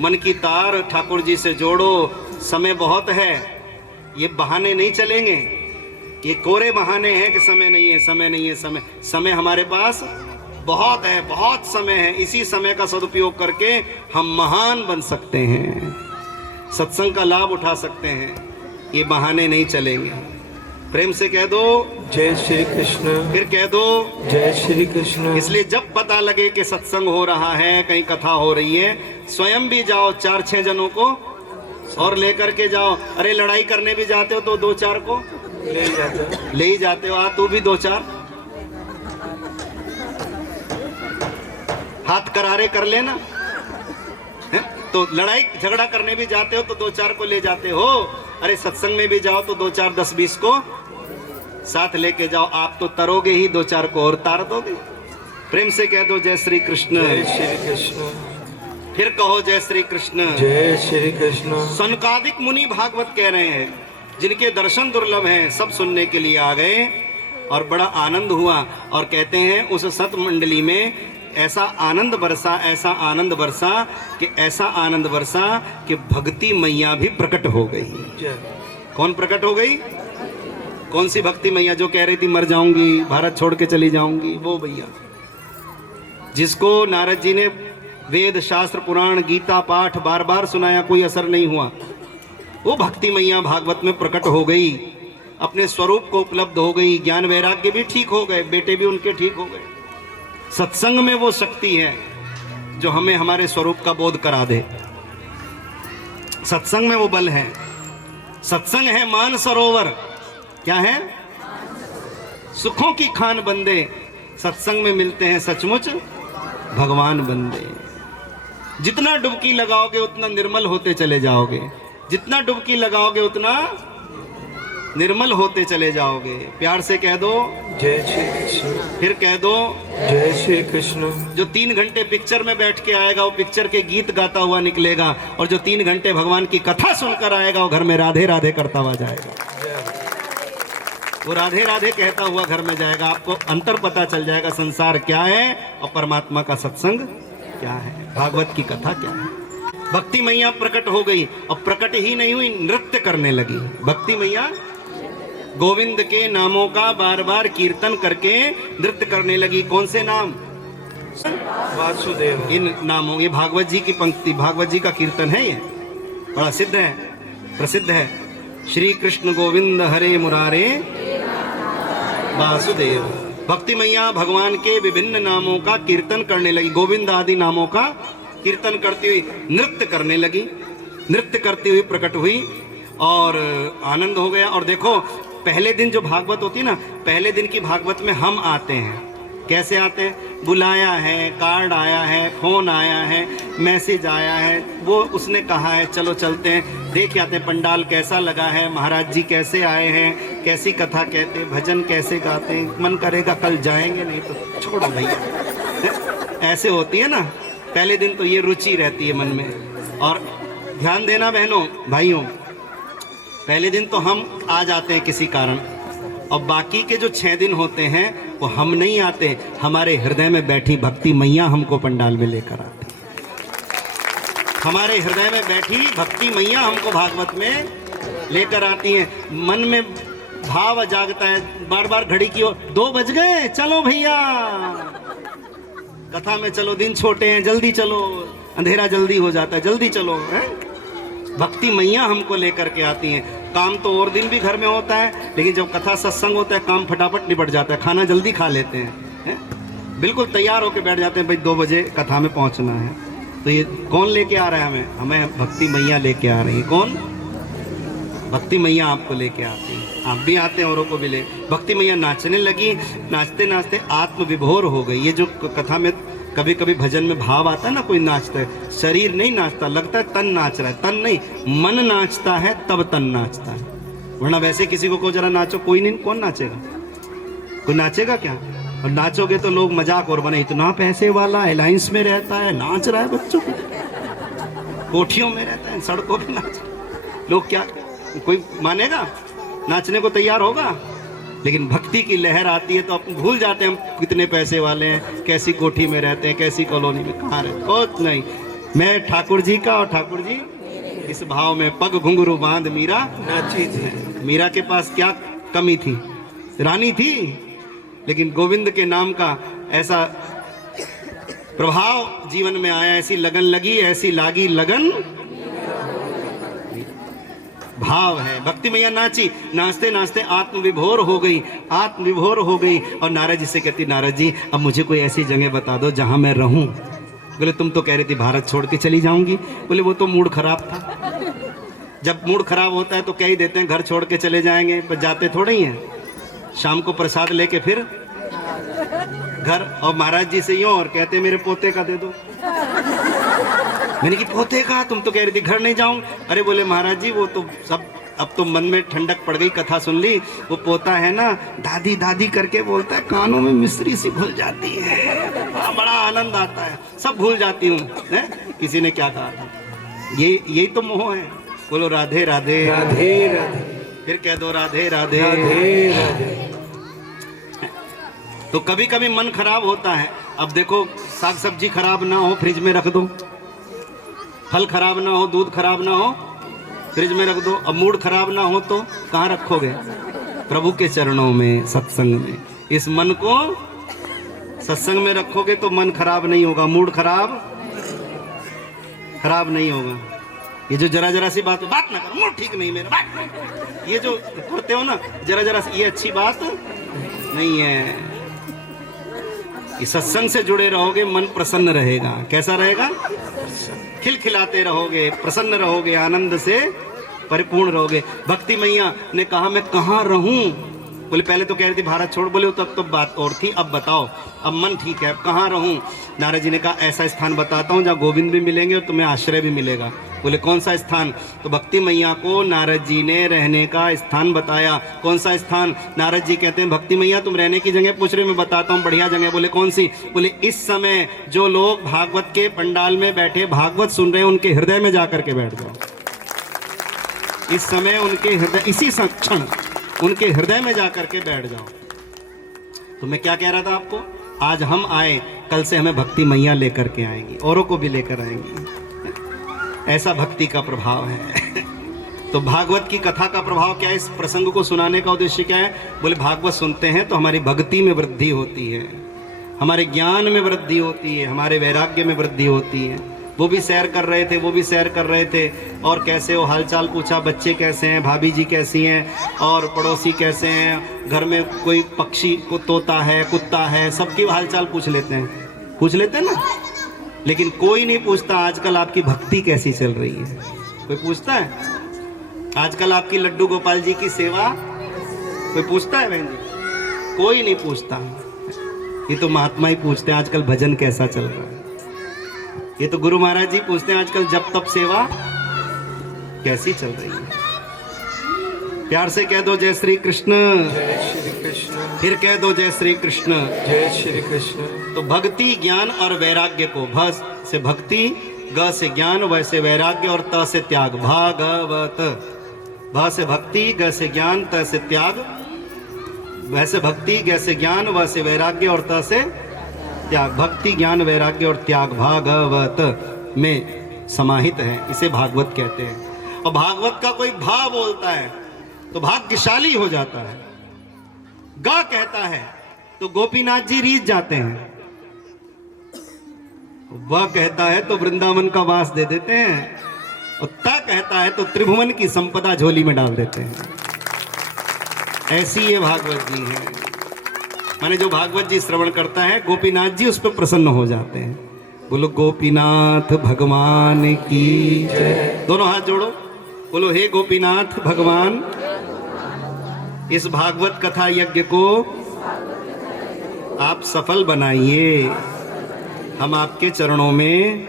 मन की तार, ठाकुर जी से जोड़ो। समय बहुत है, ये बहाने नहीं चलेंगे, ये कोरे बहाने हैं कि समय नहीं है, समय नहीं है। समय हमारे पास बहुत है, बहुत समय है। इसी समय का सदुपयोग करके हम महान बन सकते हैं, सत्संग का लाभ उठा सकते हैं। ये बहाने नहीं चलेंगे। प्रेम से कह दो जय श्री कृष्ण। फिर कह दो जय श्री कृष्ण। इसलिए जब पता लगे कि सत्संग हो रहा है, कहीं कथा हो रही है, स्वयं भी जाओ, 4-6 जनों को और लेकर के जाओ। अरे लड़ाई करने भी जाते हो तो 2-4 को ले ही जाते हो। आ तू भी 2-4 हाथ करारे कर लेना है? तो लड़ाई झगड़ा करने भी जाते हो तो 2-4 को ले जाते हो। अरे सत्संग में भी जाओ तो 2-4 10-20 को साथ लेके जाओ। आप तो तरोगे ही, 2-4 को और तार दोगे। प्रेम से कह दो जय श्री कृष्ण। जय श्री कृष्ण। फिर कहो जय श्री कृष्ण। जय श्री कृष्ण। सनकादिक मुनि भागवत कह रहे हैं, जिनके दर्शन दुर्लभ हैं, सब सुनने के लिए आ गए और बड़ा आनंद हुआ। और कहते हैं उस सत मंडली में ऐसा आनंद बरसा, ऐसा आनंद बरसा कि ऐसा आनंद बरसा कि भक्ति मैया भी प्रकट हो गई। जय। कौन प्रकट हो गई? कौन सी भक्ति मैया? जो कह रही थी मर जाऊंगी, भारत छोड़ के चली जाऊंगी, वो भैया जिसको नारद जी ने वेद शास्त्र पुराण गीता पाठ बार बार सुनाया, कोई असर नहीं हुआ। वो भक्ति मैया भागवत में प्रकट हो गई, अपने स्वरूप को उपलब्ध हो गई। ज्ञान वैराग्य भी ठीक हो गए, बेटे भी उनके ठीक हो गए। सत्संग में वो शक्ति है जो हमें हमारे स्वरूप का बोध करा दे। सत्संग में वो बल है। सत्संग है मान सरोवर। क्या है? सुखों की खान बंदे, सत्संग में मिलते हैं सचमुच भगवान बंदे। जितना डुबकी लगाओगे उतना निर्मल होते चले जाओगे, जितना डुबकी लगाओगे उतना निर्मल होते चले जाओगे। प्यार से कह दो जय श्री कृष्ण। फिर कह दो जय श्री कृष्ण। जो 3 घंटे पिक्चर में बैठ के आएगा वो पिक्चर के गीत गाता हुआ निकलेगा, और जो 3 घंटे भगवान की कथा सुनकर आएगा वो घर में राधे राधे करता हुआ जाएगा। वो राधे राधे कहता हुआ घर में जाएगा। आपको अंतर पता चल जाएगा संसार क्या है और परमात्मा का सत्संग क्या है, भागवत की कथा क्या है। भक्ति मैया प्रकट हो गई, और प्रकट ही नहीं हुई, नृत्य करने लगी। भक्ति मैया गोविंद के नामों का बार बार कीर्तन करके नृत्य करने लगी। कौन से नाम? वासुदेव। इन नामों, ये भागवत जी की पंक्ति, भागवत जी का कीर्तन है, ये बड़ा सिद्ध है, प्रसिद्ध है। श्री कृष्ण गोविंद हरे मुरारे वासुदेव। भक्ति मैया भगवान के विभिन्न नामों का कीर्तन करने लगी, गोविंद आदि नामों का कीर्तन करती हुई नृत्य करने लगी। नृत्य करती हुई प्रकट हुई और आनंद हो गया। और देखो पहले दिन जो भागवत होती है ना, पहले दिन की भागवत में हम आते हैं। कैसे आते हैं? बुलाया है, कार्ड आया है, फोन आया है, मैसेज आया है, वो उसने कहा है चलो चलते हैं, देख आते हैं पंडाल कैसा लगा है, महाराज जी कैसे आए हैं, कैसी कथा कहते, भजन कैसे गाते, मन करेगा कल जाएंगे, नहीं तो छोड़ो भैया। ऐसे होती है ना, पहले दिन तो ये रुचि रहती है मन में। और ध्यान देना बहनों भाइयों, पहले दिन तो हम आ जाते हैं किसी कारण, और बाकी के जो 6 दिन होते हैं वो हम नहीं आते, हमारे हृदय में बैठी भक्ति मैया हमको पंडाल में लेकर आती है। हमारे हृदय में बैठी भक्ति मैया हमको भागवत में लेकर आती हैं। मन में भाव जागता है, बार बार घड़ी की ओर, 2 बज गए, चलो भैया कथा में चलो, दिन छोटे हैं, जल्दी चलो, अंधेरा जल्दी हो जाता है, जल्दी चलो। है भक्ति मैया हमको लेकर के आती हैं। काम तो और दिन भी घर में होता है, लेकिन जब कथा सत्संग होता है काम फटाफट निपट जाता है, खाना जल्दी खा लेते हैं, बिल्कुल तैयार होकर बैठ जाते हैं, भाई 2 बजे कथा में पहुंचना है। तो ये कौन लेके आ रहा है हमें? हमें भक्ति मैया लेके आ रही है। कौन? भक्ति मैया आपको लेके आती है, आप भी आते हैं, औरों को भी ले। भक्ति मैया नाचने लगी, नाचते नाचते आत्म विभोर हो गई। ये जो कथा में कभी कभी भजन में भाव आता है ना, कोई नाचता है, शरीर नहीं नाचता, लगता है तन नाच रहा है, तन नहीं, मन नाचता है, तब तन नाचता है। वरना वैसे किसी को जरा नाचो, कोई नहीं, कौन नाचेगा? कोई नाचेगा क्या? और नाचोगे तो लोग मजाक और बने, इतना पैसे वाला, अलायंस में रहता है, नाच रहा है, बच्चों को कोठियों में रहता है, सड़कों पे नाच, लोग क्या, कोई मानेगा? नाचने को तैयार होगा? लेकिन भक्ति की लहर आती है तो अपन भूल जाते हैं हम कितने पैसे वाले हैं, कैसी कोठी में रहते हैं, कैसी कॉलोनी में कहाँ रहते, कुछ नहीं। मैं ठाकुर जी का और ठाकुर जी इस भाव में पग घुंघरू बांध मीरा नाची थी। मीरा के पास क्या कमी थी? रानी थी, लेकिन गोविंद के नाम का ऐसा प्रभाव जीवन में आया, ऐसी लगन लगी, ऐसी लागी लगन, भाव है। भक्ति मैया नाची, नाचते नाचते आत्म विभोर हो गई, आत्म विभोर हो गई। और नारद जी से कहती, नारद जी अब मुझे कोई ऐसी जगह बता दो जहां मैं रहूं। बोले तुम तो कह रही थी भारत छोड़ के चली जाऊंगी। बोले वो तो मूड खराब था, जब मूड खराब होता है तो कह ही देते हैं घर छोड़ के चले जाएंगे, पर जाते थोड़े ही हैं। शाम को प्रसाद लेके फिर घर, और महाराज जी से यूं और कहते मेरे पोते का दे दो। मैंने कि पोते का? तुम तो कह रही थी घर नहीं जाऊं। अरे बोले महाराज जी वो तो सब अब तो मन में ठंडक पड़ गई, कथा सुन ली। वो पोता है ना, दादी दादी करके बोलता है, कानों में मिश्री सी घुल जाती है, बड़ा आनंद आता है, सब भूल जाती हूँ। किसी ने क्या कहा था, यही तो मोह है। बोलो राधे राधे राधे राधे, फिर कह दो राधे राधे राधे राधे। तो कभी कभी मन खराब होता है। अब देखो, साग सब्जी खराब ना हो फ्रिज में रख दो, फल खराब ना हो, दूध खराब ना हो, फ्रिज में रख दो। अब मूड खराब ना हो तो कहाँ रखोगे? प्रभु के चरणों में, सत्संग में। इस मन को सत्संग में रखोगे तो मन खराब नहीं होगा, मूड खराब नहीं होगा। ये जो जरा जरा सी बात ना करो, मूड ठीक नहीं मेरा, बात नहीं। ये जो करते हो ना जरा जरा सी, ये अच्छी बात नहीं है। इस सत्संग से जुड़े रहोगे, मन प्रसन्न रहेगा। कैसा रहेगा? खिलखिलाते रहोगे, प्रसन्न रहोगे, आनंद से परिपूर्ण रहोगे। भक्ति मैया ने कहा, मैं कहाँ रहूं? बोले पहले तो कह रही थी भारत छोड़, बोले तब तो बात और थी, अब बताओ, अब मन ठीक है, अब कहाँ रहूं? नारद जी ने कहा, ऐसा स्थान बताता हूँ जहाँ गोविंद भी मिलेंगे और तुम्हें आश्रय भी मिलेगा। बोले कौन सा स्थान? तो भक्ति मैया को नारद जी ने रहने का स्थान बताया। कौन सा स्थान? नारद जी कहते हैं, भक्ति मैया तुम रहने की जगह पूछ रहे, मैं बताता हूँ बढ़िया जगह। बोले कौन सी? बोले इस समय जो लोग भागवत के पंडाल में बैठे भागवत सुन रहे हैं, उनके हृदय में जाकर के बैठ जाओ। इस समय उनके हृदय, इसी क्षण उनके हृदय में जाकर के बैठ जाओ। तो मैं क्या कह रहा था आपको, आज हम आए, कल से हमें भक्ति मैया लेकर के आएंगी, औरों को भी लेकर आएंगी। ऐसा भक्ति का प्रभाव है। तो भागवत की कथा का प्रभाव क्या है? इस प्रसंग को सुनाने का उद्देश्य क्या है? बोले भागवत सुनते हैं तो हमारी भक्ति में वृद्धि होती है, हमारे ज्ञान में वृद्धि होती है, हमारे वैराग्य में वृद्धि होती है। वो भी सैर कर रहे थे, वो भी सैर कर रहे थे, और कैसे हो हालचाल पूछा, बच्चे कैसे हैं, भाभी जी कैसी हैं, और पड़ोसी कैसे हैं, घर में कोई पक्षी को, तोता है, कुत्ता है, सबकी हालचाल पूछ लेते हैं ना। लेकिन कोई नहीं पूछता आजकल आपकी भक्ति कैसी चल रही है। कोई पूछता है? आजकल आपकी लड्डू गोपाल जी की सेवा कोई पूछता है? बहन जी कोई नहीं पूछता। ये तो महात्मा ही पूछते हैं आजकल भजन कैसा चल रहा है। ये तो गुरु महाराज जी पूछते हैं आजकल जप तप सेवा कैसी चल रही है। प्यार से कह दो जय श्री कृष्ण, जय श्री कृष्ण, फिर कह दो जय श्री कृष्ण। जय श्री कृष्ण। तो भक्ति, ज्ञान और वैराग्य को, भ से भक्ति, ग से ज्ञान, व से वैराग्य और त से त्याग, भागवत। भ से भक्ति, ग से ज्ञान, त से त्याग, वैसे भक्ति, ग से ज्ञान, व से वैराग्य और त से त्याग। भक्ति, ज्ञान, वैराग्य और त्याग भागवत में समाहित है, इसे भागवत कहते हैं। और भागवत का कोई भा बोलता है तो भाग्यशाली हो जाता है, गा कहता है तो गोपीनाथ जी रीझ जाते हैं, वह कहता है तो वृंदावन का वास दे देते हैं, और ता कहता है तो त्रिभुवन की संपदा झोली में डाल देते हैं। ऐसी ये भागवत जी है। माने जो भागवत जी श्रवण करता है, गोपीनाथ जी उस पर प्रसन्न हो जाते हैं। बोलो गोपीनाथ भगवान की जय। दोनों हाथ जोड़ो, बोलो हे गोपीनाथ भगवान, इस भागवत कथा यज्ञ को आप सफल बनाइए। हम आपके चरणों में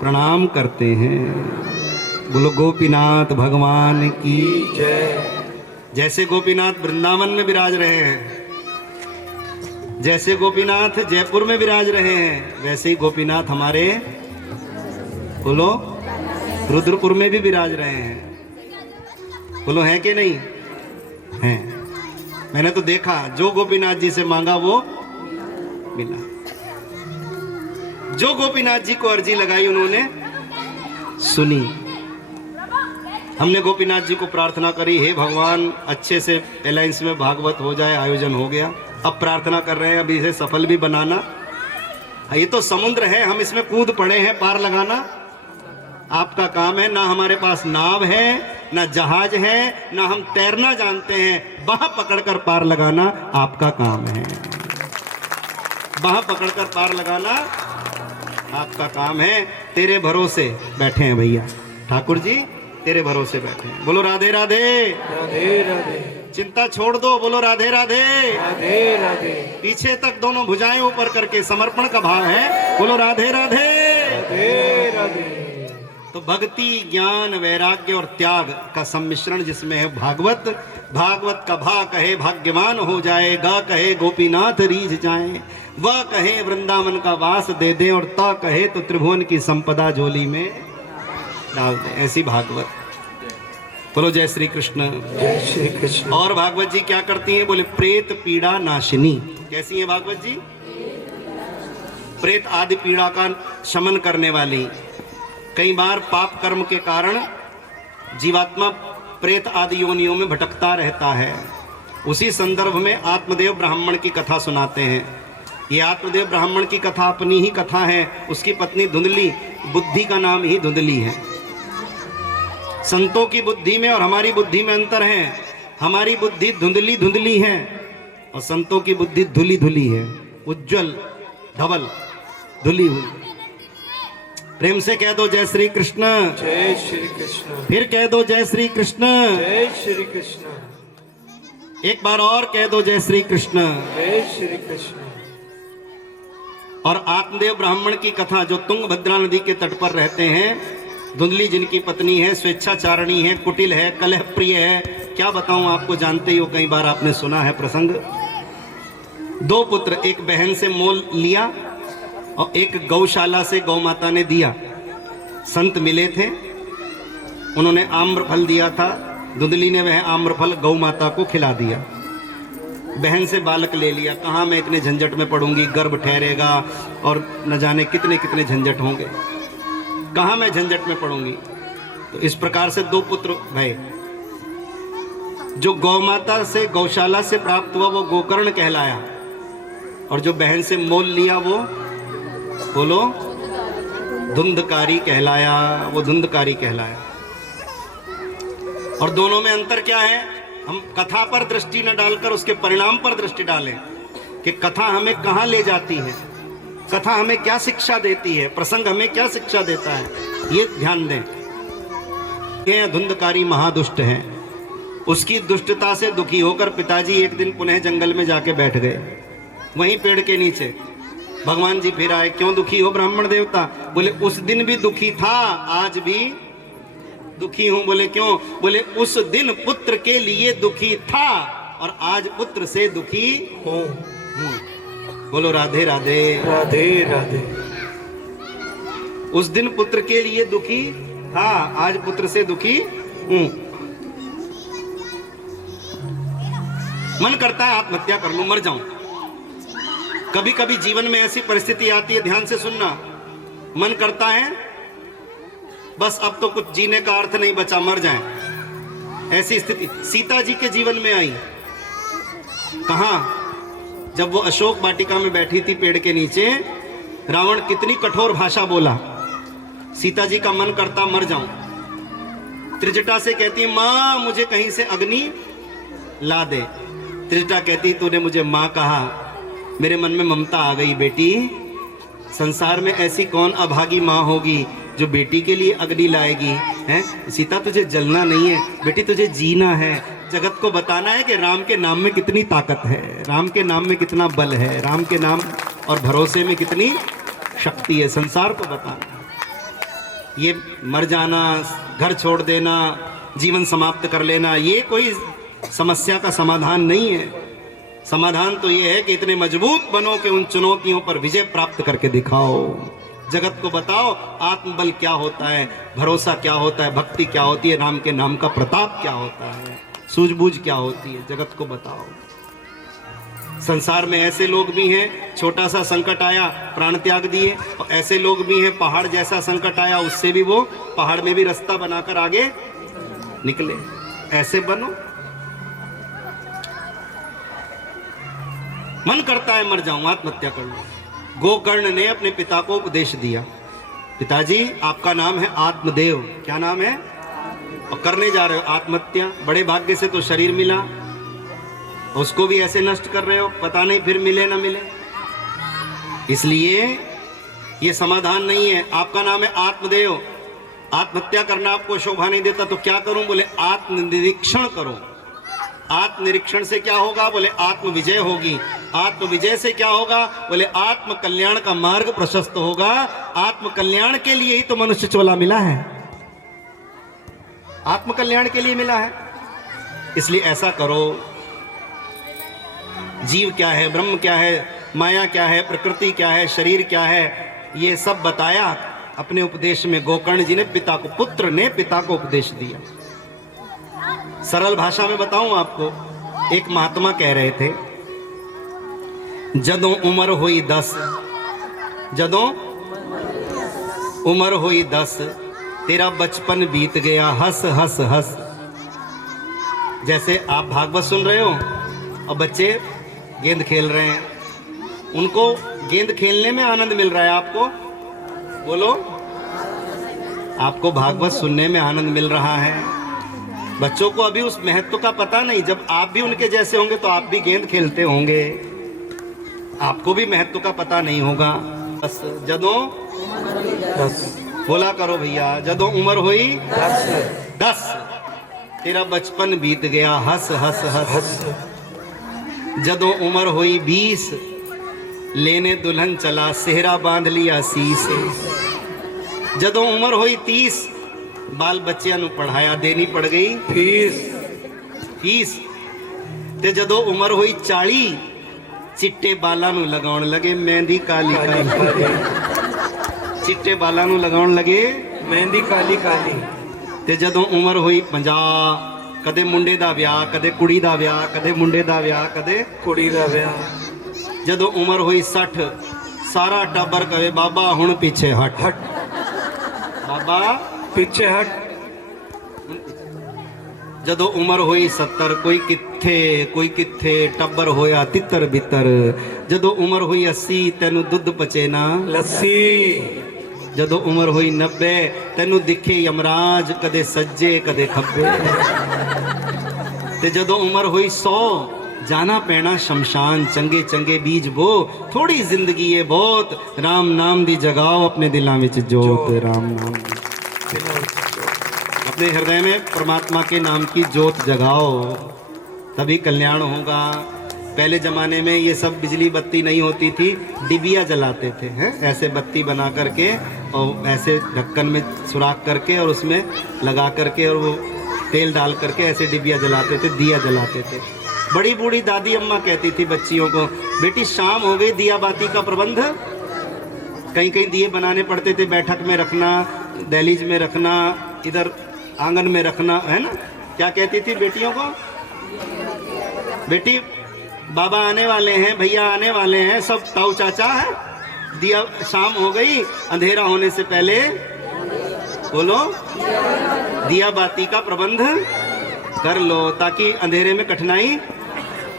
प्रणाम करते हैं। बोलो गोपीनाथ भगवान की जय। जैसे गोपीनाथ वृंदावन में विराज रहे हैं, जैसे गोपीनाथ जयपुर में विराज रहे हैं, वैसे ही गोपीनाथ हमारे, बोलो, रुद्रपुर में भी विराज रहे हैं। बोलो है कि नहीं है? मैंने तो देखा, जो गोपीनाथ जी से मांगा वो मिला। जो गोपीनाथ जी को अर्जी लगाई उन्होंने सुनी। हमने गोपीनाथ जी को प्रार्थना करी, हे भगवान अच्छे से अलायंस में भागवत हो जाए, आयोजन हो गया। अब प्रार्थना कर रहे हैं अभी इसे सफल भी बनाना। ये तो समुद्र है, हम इसमें कूद पड़े हैं, पार लगाना आपका काम है। ना हमारे पास नाव है, ना जहाज है, ना हम तैरना जानते हैं, बाह पकड़कर पार लगाना आपका काम है। बाह पकड़कर पार लगाना आपका काम है। तेरे भरोसे बैठे हैं भैया, ठाकुर जी तेरे भरोसे बैठे हैं। बोलो राधे राधे। राधे राधे। चिंता छोड़ दो, बोलो राधे राधे। राधे राधे। पीछे तक दोनों भुजाएं ऊपर करके समर्पण का भाव है, बोलो राधे राधे। राधे राधे। तो भक्ति, ज्ञान, वैराग्य और त्याग का सम्मिश्रण जिसमें है भागवत। भागवत का भा कहे भाग्यवान हो जाए, गा कहे गोपीनाथ रीझ जाए, वह कहे वृंदावन का वास दे दे, और ता कहे तो त्रिभुवन की संपदा झोली में डाल दे। ऐसी भागवत। बोलो जय श्री कृष्ण। जय श्री कृष्ण। और भागवत जी क्या करती हैं? बोले प्रेत पीड़ा नाशिनी। कैसी है भागवत जी? प्रेत आदि पीड़ा का शमन करने वाली। कई बार पाप कर्म के कारण जीवात्मा प्रेत आदि योनियों में भटकता रहता है। उसी संदर्भ में आत्मदेव ब्राह्मण की कथा सुनाते हैं। ये आत्मदेव ब्राह्मण की कथा अपनी ही कथा है। उसकी पत्नी धुंधली, बुद्धि का नाम ही धुंधली है। संतों की बुद्धि में और हमारी बुद्धि में अंतर है। हमारी बुद्धि धुंधली धुंधली है और संतों की बुद्धि धुली धुली है, उज्जवल धवल धुली हुई। प्रेम से कह दो जय श्री कृष्ण। जय श्री कृष्ण। फिर कह दो जय श्री कृष्ण। जय श्री कृष्ण। एक बार और कह दो जय श्री कृष्ण। जय श्री कृष्ण। और आत्मदेव ब्राह्मण की कथा, जो तुंगभद्रा नदी के तट पर रहते हैं, धुंधली जिनकी पत्नी है, स्वेच्छाचारणी है, कुटिल है, कलह प्रिय है, क्या बताऊं आपको, जानते ही हो, कई बार आपने सुना है प्रसंग। दो पुत्र, एक बहन से मोल लिया और एक गौशाला से गौ माता ने दिया। संत मिले थे, उन्होंने आम्रफल दिया था, धुंधली ने वह आम्रफल गौ माता को खिला दिया। बहन से बालक ले लिया। कहाँ मैं इतने झंझट में पड़ूंगी, गर्भ ठहरेगा और न जाने कितने कितने झंझट होंगे, कहाँ मैं झंझट में पड़ूंगी। तो इस प्रकार से दो पुत्र भय। जो गौ माता से गौशाला से प्राप्त हुआ वो गोकर्ण कहलाया, और जो बहन से मोल लिया वो बोलो धुंधकारी कहलाया। वो धुंधकारी कहलाया। और दोनों में अंतर क्या है? हम कथा पर दृष्टि न डालकर उसके परिणाम पर दृष्टि डालें कि कथा हमें कहाँ ले जाती है, कथा हमें क्या शिक्षा देती है, प्रसंग हमें क्या शिक्षा देता है, ये ध्यान दें। ये धुंधकारी महादुष्ट है। उसकी दुष्टता से दुखी होकर पिताजी एक दिन पुनः जंगल में जाके बैठ गए, वहीं पेड़ के नीचे। भगवान जी फिर आए, क्यों दुखी हो ब्राह्मण देवता? बोले उस दिन भी दुखी था, आज भी दुखी हूं। बोले क्यों? बोले उस दिन पुत्र के लिए दुखी था और आज पुत्र से दुखी हूं। बोलो राधे राधे। राधे राधे। उस दिन पुत्र के लिए दुखी था, आज पुत्र से दुखी हूं। मन करता है आत्महत्या कर लूं, मर जाऊं। कभी कभी जीवन में ऐसी परिस्थिति आती है, ध्यान से सुनना, मन करता है बस अब तो कुछ जीने का अर्थ नहीं बचा, मर जाएं। ऐसी स्थिति सीता जी के जीवन में आई। कहां? जब वो अशोक वाटिका में बैठी थी पेड़ के नीचे, रावण कितनी कठोर भाषा बोला। सीता जी का मन करता मर जाऊं। त्रिजटा से कहती मां मुझे कहीं से अग्नि ला दे। त्रिजटा कहती तूने मुझे मां कहा, मेरे मन में ममता आ गई। बेटी, संसार में ऐसी कौन अभागी मां होगी जो बेटी के लिए अग्नि लाएगी? हैं? सीता तुझे जलना नहीं है बेटी, तुझे जीना है। जगत को बताना है कि राम के नाम में कितनी ताकत है, राम के नाम में कितना बल है, राम के नाम और भरोसे में कितनी शक्ति है, संसार को बताना। ये मर जाना, घर छोड़ देना, जीवन समाप्त कर लेना, ये कोई समस्या का समाधान नहीं है। समाधान तो ये है कि इतने मजबूत बनो कि उन चुनौतियों पर विजय प्राप्त करके दिखाओ। जगत को बताओ आत्मबल क्या होता है, भरोसा क्या होता है, भक्ति क्या होती है, राम के नाम का प्रताप क्या होता है, सूझबूझ क्या होती है, जगत को बताओ। संसार में ऐसे लोग भी हैं, छोटा सा संकट आया प्राण त्याग दिए, और ऐसे लोग भी हैं पहाड़ जैसा संकट आया उससे भी वो पहाड़ में भी रास्ता बनाकर आगे निकले। ऐसे बनो। मन करता है मर जाऊं, आत्महत्या कर लूं। गोकर्ण ने अपने पिता को उपदेश दिया, पिताजी आपका नाम है आत्मदेव। क्या नाम है? और करने जा रहे हो आत्महत्या। बड़े भाग्य से तो शरीर मिला, उसको भी ऐसे नष्ट कर रहे हो, पता नहीं फिर मिले ना मिले। इसलिए ये समाधान नहीं है। आपका नाम है आत्मदेव, आत्महत्या करना आपको शोभा नहीं देता तो क्या करूं? बोले आत्मनिरीक्षण करो। आत्मनिरीक्षण से क्या होगा? बोले आत्म विजय होगी। आत्म विजय से क्या होगा? बोले आत्म कल्याण का मार्ग प्रशस्त होगा। आत्म कल्याण के लिए ही तो मनुष्य चोला मिला है। आत्मकल्याण के लिए मिला है। इसलिए ऐसा करो, जीव क्या है, ब्रह्म क्या है, माया क्या है, प्रकृति क्या है, शरीर क्या है, ये सब बताया अपने उपदेश में। गोकर्ण जी ने पिता को, पुत्र ने पिता को उपदेश दिया। सरल भाषा में बताऊं आपको, एक महात्मा कह रहे थे, जदों उम्र हुई 10, जदों उम्र हुई 10, तेरा बचपन बीत गया हंस हंस हंस। जैसे आप भागवत सुन रहे हो और बच्चे गेंद खेल रहे हैं, उनको गेंद खेलने में आनंद मिल रहा है, आपको बोलो, आपको भागवत सुनने में आनंद मिल रहा है। बच्चों को अभी उस महत्व का पता नहीं, जब आप भी उनके जैसे होंगे तो आप भी गेंद खेलते होंगे, आपको भी महत्व का पता नहीं होगा। बस जदों 10 बोला करो भैया, जदों उम्र हुई 10, तेरा बचपन बीत गया हंस हंस हंस। जदों उम्र हुई 20, लेने दुल्हन चला सेहरा बांध लिया शीश। जदों उम्र हुई 30, बाल बच्चियां नू पढ़ाया देनी पड़ गई फीस। ते जदों उम्र हुई 40, चिट्टे बालां नू लगाउण लगे मेहंदी काली काली। चिट्टे बालां नू लगाउण लगे मेहंदी काली काली। ते जदों उम्र हुई 50, कदे मुंडे दा विआह, कदे कुड़ी दा विआह, कदे मुंडे दा विआह, कदे कुड़ी दा विआह। जदों उम्र हुई 60, सारा टब्बर कहे बाबा हुण पीछे हट हट, बाबा पीछे हट। जदों उम्र हुई 70, कोई किथे टब्बर होया तितर बितर। जदों उम्र हुई 80, तेनू दुध पचे ना लस्सी। जदों उम्र हुई 90, तेनू दिखे यमराज कदे सज्जे कदे खब्बे। ते जदों उम्र हुई 100, जाना पैना शमशान, चंगे चंगे बीज बो, थोड़ी जिंदगी है बहुत, राम नाम दी जगाओ अपने दिलां विच जोत। राम नाम अपने हृदय में परमात्मा के नाम की जोत जगाओ, तभी कल्याण होगा। पहले जमाने में ये सब बिजली बत्ती नहीं होती थी, डिबिया जलाते थे, हैं ऐसे बत्ती बना करके और ऐसे ढक्कन में सुराख करके और उसमें लगा करके और वो तेल डाल करके ऐसे डिबिया जलाते थे, दिया जलाते थे। बड़ी बूढ़ी दादी अम्मा कहती थी बच्चियों को, बेटी शाम हो गई, दिया बाती का प्रबंध। कहीं कहीं दिए बनाने पड़ते थे, बैठक में रखना, दहलीज में रखना, इधर आंगन में रखना, है ना। क्या कहती थी बेटियों को, बेटी बाबा आने वाले हैं, भैया आने वाले हैं, सब ताऊ चाचा है, दिया शाम हो गई, अंधेरा होने से पहले बोलो दिया बाती का प्रबंध कर लो, ताकि अंधेरे में कठिनाई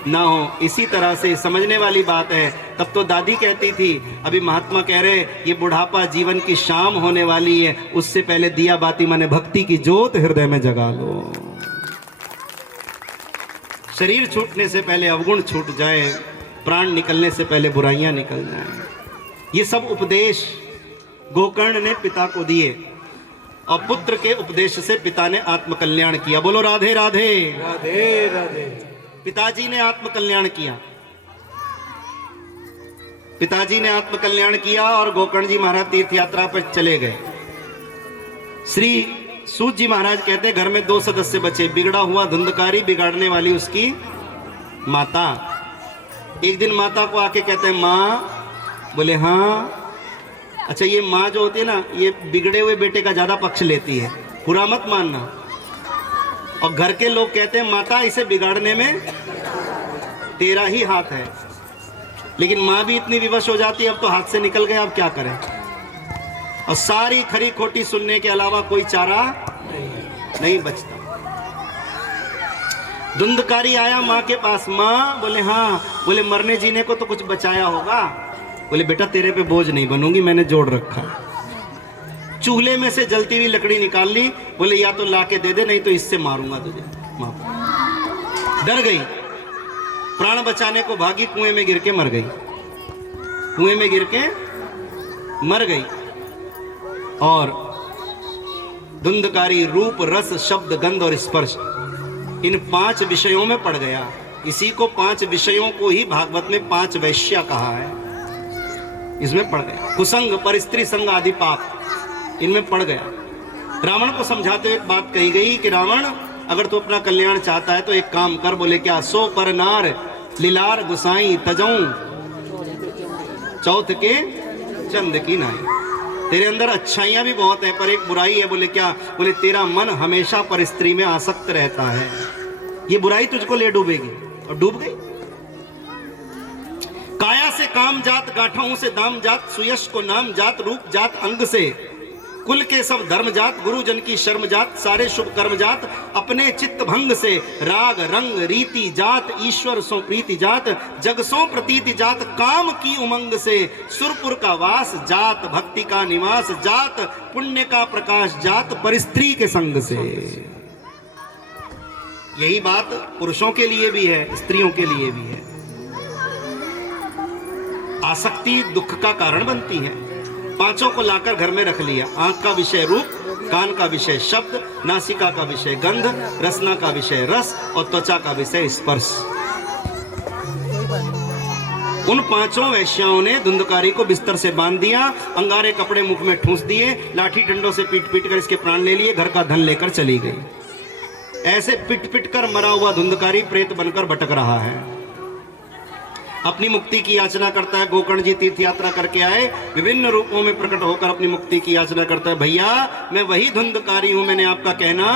ना हो। इसी तरह से समझने वाली बात है। तब तो दादी कहती थी, अभी महात्मा कह रहे ये बुढ़ापा जीवन की शाम होने वाली है, उससे पहले दिया बाती माने भक्ति की जोत हृदय में जगा लो। शरीर छूटने से पहले अवगुण छूट जाए, प्राण निकलने से पहले बुराइयां निकल जाएं। ये सब उपदेश गोकर्ण ने पिता को दिए और पुत्र के उपदेश से पिता ने आत्मकल्याण किया। बोलो राधे राधे राधे राधे। पिताजी ने आत्मकल्याण किया, पिताजी ने आत्मकल्याण किया और गोकर्ण जी महाराज तीर्थ यात्रा पर चले गए। श्री सूत जी महाराज कहते घर में 2 सदस्य बचे, बिगड़ा हुआ धुंधकारी, बिगाड़ने वाली उसकी माता। एक दिन माता को आके कहते हैं माँ, बोले हाँ। अच्छा, ये माँ जो होती है ना, ये बिगड़े हुए बेटे का ज्यादा पक्ष लेती है, बुरा मत मानना। और घर के लोग कहते हैं माता इसे बिगाड़ने में तेरा ही हाथ है, लेकिन माँ भी इतनी विवश हो जाती है, अब तो हाथ से निकल गया, अब क्या करें। और सारी खरी खोटी सुनने के अलावा कोई चारा नहीं बचता। धुंधकारी आया माँ के पास, माँ, बोले हाँ। बोले मरने जीने को तो कुछ बचाया होगा। बोले बेटा तेरे पे बोझ नहीं बनूंगी, मैंने जोड़ रखा। चूल्हे में से जलती हुई लकड़ी निकाल ली, बोले या तो लाके दे दे, नहीं तो इससे मारूंगा तुझे। माँ डर गई, प्राण बचाने को भागी, कुएं में गिर के मर गई, कुएं में गिर के मर गई। और धुंधकारी रूप, रस, शब्द, गंध और स्पर्श, इन 5 विषयों में पड़ गया। इसी को 5 विषयों को ही भागवत में 5 वैश्या कहा है, इसमें पड़ गया। कुसंग, पर स्त्री संग आदि पाप, इनमें पड़ गया। रावण को समझाते हुए एक बात कही गई कि रावण, अगर तू अपना कल्याण चाहता है तो एक काम कर। बोले क्या? सो पर नार लीलार गुसाई तजऊ चौथ के चंद की नाई। तेरे अंदर अच्छाइयां भी बहुत है पर एक बुराई है। बोले क्या? बोले तेरा मन हमेशा पर स्त्री में आसक्त रहता है, ये बुराई तुझको ले डूबेगी। और डूब गई। काया से काम जात, गांठों से दाम जात, सुयश को नाम जात, रूप जात अंग से, कुल के सब धर्म जात, गुरुजन की शर्म जात, सारे शुभ कर्म जात, अपने चित्त भंग से, राग रंग रीति जात, ईश्वर सो प्रीति जात, जग सो प्रतीति जात, काम की उमंग से, सुरपुर का वास जात, भक्ति का निवास जात, पुण्य का प्रकाश जात, पर स्त्री के संग से। यही बात पुरुषों के लिए भी है, स्त्रियों के लिए भी है। आसक्ति दुख का कारण बनती है। पांचों को लाकर घर में रख लिया। आंख का विषय रूप, कान का विषय शब्द, नासिका का विषय गंध, रसना का विषय रस और त्वचा का विषय स्पर्श। उन पांचों वैश्याओं ने धुंधकारी को बिस्तर से बांध दिया, अंगारे कपड़े मुख में ठूंस दिए, लाठी डंडों से पीट पीट कर इसके प्राण ले लिए, घर का धन लेकर चली गई। ऐसे पिट पिट कर मरा हुआ धुंधकारी प्रेत बनकर भटक रहा है, अपनी मुक्ति की याचना करता है। गोकर्ण जी तीर्थ यात्रा करके आए, विभिन्न रूपों में प्रकट होकर अपनी मुक्ति की याचना करता है। भैया मैं वही धुंधकारी हूं, मैंने आपका कहना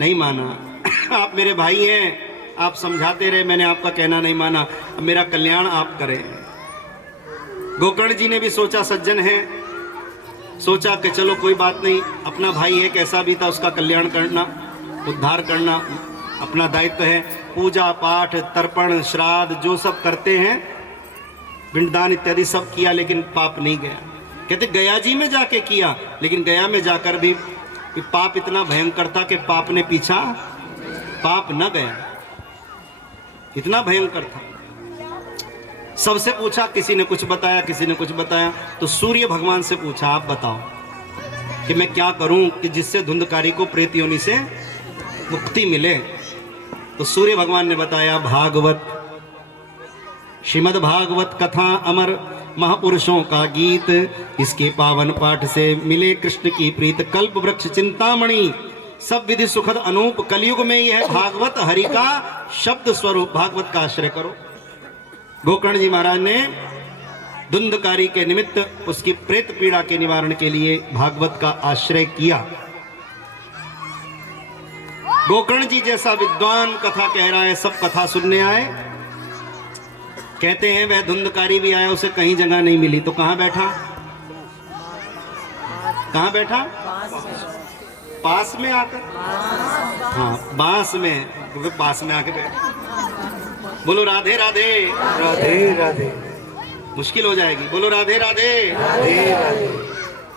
नहीं माना। आप मेरे भाई हैं, आप समझाते रहे, मैंने आपका कहना नहीं माना, अब मेरा कल्याण आप करें। गोकर्ण जी ने भी सोचा, सज्जन है, सोचा कि चलो कोई बात नहीं, अपना भाई है, कैसा भी था उसका कल्याण करना, उद्धार करना अपना दायित्व है। पूजा पाठ तर्पण श्राद्ध जो सब करते हैं, पिंडदान इत्यादि सब किया, लेकिन पाप नहीं गया। कहते गया जी में जाके किया, लेकिन गया में जाकर भी पाप इतना भयंकर था कि पाप ने पीछा, पाप न गया, इतना भयंकर था। सबसे पूछा, किसी ने कुछ बताया, किसी ने कुछ बताया, तो सूर्य भगवान से पूछा, आप बताओ कि मैं क्या करूं कि जिससे धुंधकारी को प्रेत योनि से मुक्ति मिले। तो सूर्य भगवान ने बताया, भागवत, श्रीमद् भागवत कथा अमर महापुरुषों का गीत, इसके पावन पाठ से मिले कृष्ण की प्रीत, कल्प वृक्ष चिंतामणि, सब विधि सुखद अनूप, कलयुग में यह भागवत हरि का शब्द स्वरूप, भागवत का आश्रय करो। गोकर्ण जी महाराज ने धुंधकारी के निमित्त उसकी प्रेत पीड़ा के निवारण के लिए भागवत का आश्रय किया। गोकर्ण जी जैसा विद्वान कथा कह रहा है, सब कथा सुनने आए। कहते हैं वह धुंधकारी भी आया, उसे कहीं जगह नहीं मिली, तो कहां बैठा? कहां बैठा? पास में आकर, हाँ बांस में, पास में आके बैठा। बोलो राधे राधे, राधे राधे। मुश्किल हो जाएगी, बोलो राधे राधे, राधे राधे।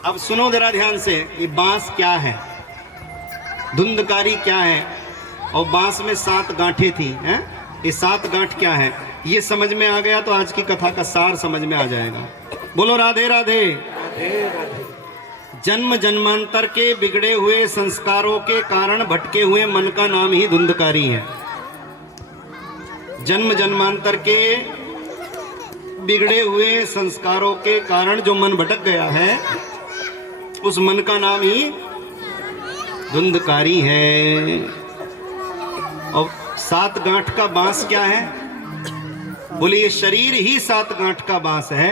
अब सुनो जरा ध्यान से, ये बांस क्या है, धुंधकारी क्या है, और बांस में 7 गांठें थी, हैं? ये 7 गांठ क्या है, ये समझ में आ गया तो आज की कथा का सार समझ में आ जाएगा। बोलो राधे राधे, राधे राधे। जन्म जन्मांतर के बिगड़े हुए संस्कारों के कारण भटके हुए मन का नाम ही धुंधकारी है। जन्म जन्मांतर के बिगड़े हुए संस्कारों के कारण जो मन भटक गया है, उस मन का नाम ही धुंधकारी है। और 7 गांठ का बांस क्या है? बोले ये शरीर ही 7 गांठ का बांस है,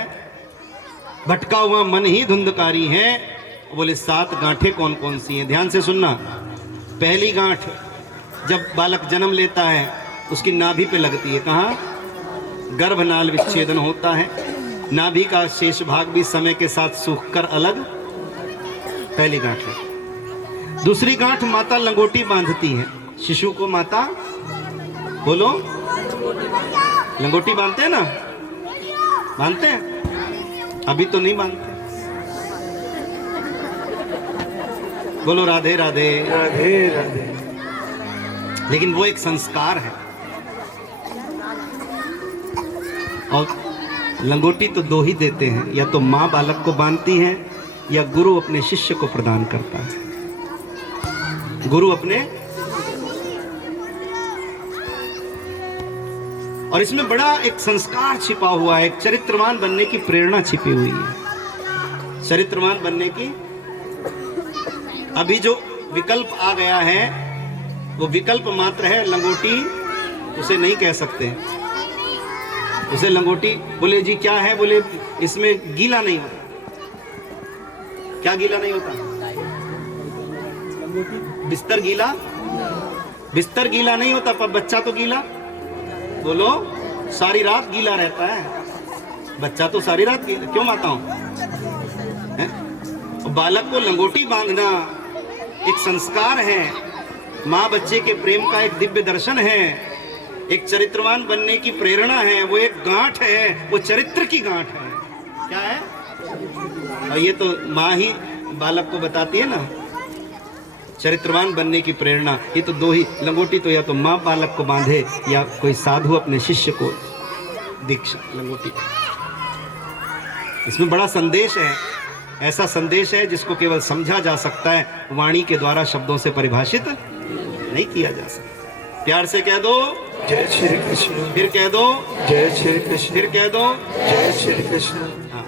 भटका हुआ मन ही धुंधकारी है। बोले 7 गांठें कौन कौन सी हैं? ध्यान से सुनना। पहली गांठ जब बालक जन्म लेता है उसकी नाभि पे लगती है, कहाँ? गर्भनाल विच्छेदन होता है, नाभि का शेष भाग भी समय के साथ सूखकर अलग, पहली गांठ है। दूसरी गांठ माता लंगोटी बांधती है शिशु को, माता बोलो, लंगोटी बांधते हैं ना, बांधते हैं, अभी तो नहीं बांधते। बोलो राधे राधे, राधे राधे। लेकिन वो एक संस्कार है। और लंगोटी तो 2 ही देते हैं, या तो माँ बालक को बांधती है या गुरु अपने शिष्य को प्रदान करता है। गुरु अपने, और इसमें बड़ा एक संस्कार छिपा हुआ है, एक चरित्रवान बनने की प्रेरणा छिपी हुई है। चरित्रवान बनने की अभी जो विकल्प आ गया है वो विकल्प मात्र है, लंगोटी उसे नहीं कह सकते। उसे लंगोटी बोले जी क्या है, बोले इसमें गीला नहीं होता। क्या गीला नहीं होता? बिस्तर गीला, बिस्तर गीला नहीं होता, पर बच्चा तो गीला। बोलो, सारी रात गीला रहता है बच्चा, तो सारी रात गीला क्यों माताओं? बालक को लंगोटी बांधना एक संस्कार है, माँ बच्चे के प्रेम का एक दिव्य दर्शन है, एक चरित्रवान बनने की प्रेरणा है, वो एक गांठ है, वो चरित्र की गांठ है। क्या है? और ये तो माँ ही बालक को बताती है ना, चरित्रवान बनने की प्रेरणा। ये तो दो ही, लंगोटी तो या तो माँ बालक को बांधे या कोई साधु अपने शिष्य को दीक्षा लंगोटी। इसमें बड़ा संदेश है, ऐसा संदेश है जिसको केवल समझा जा सकता है, वाणी के द्वारा शब्दों से परिभाषित नहीं किया जा सकता। प्यार से कह दो जय श्री कृष्ण, फिर कह दो जय श्री कृष्ण, फिर कह दो जय श्री कृष्ण। हाँ।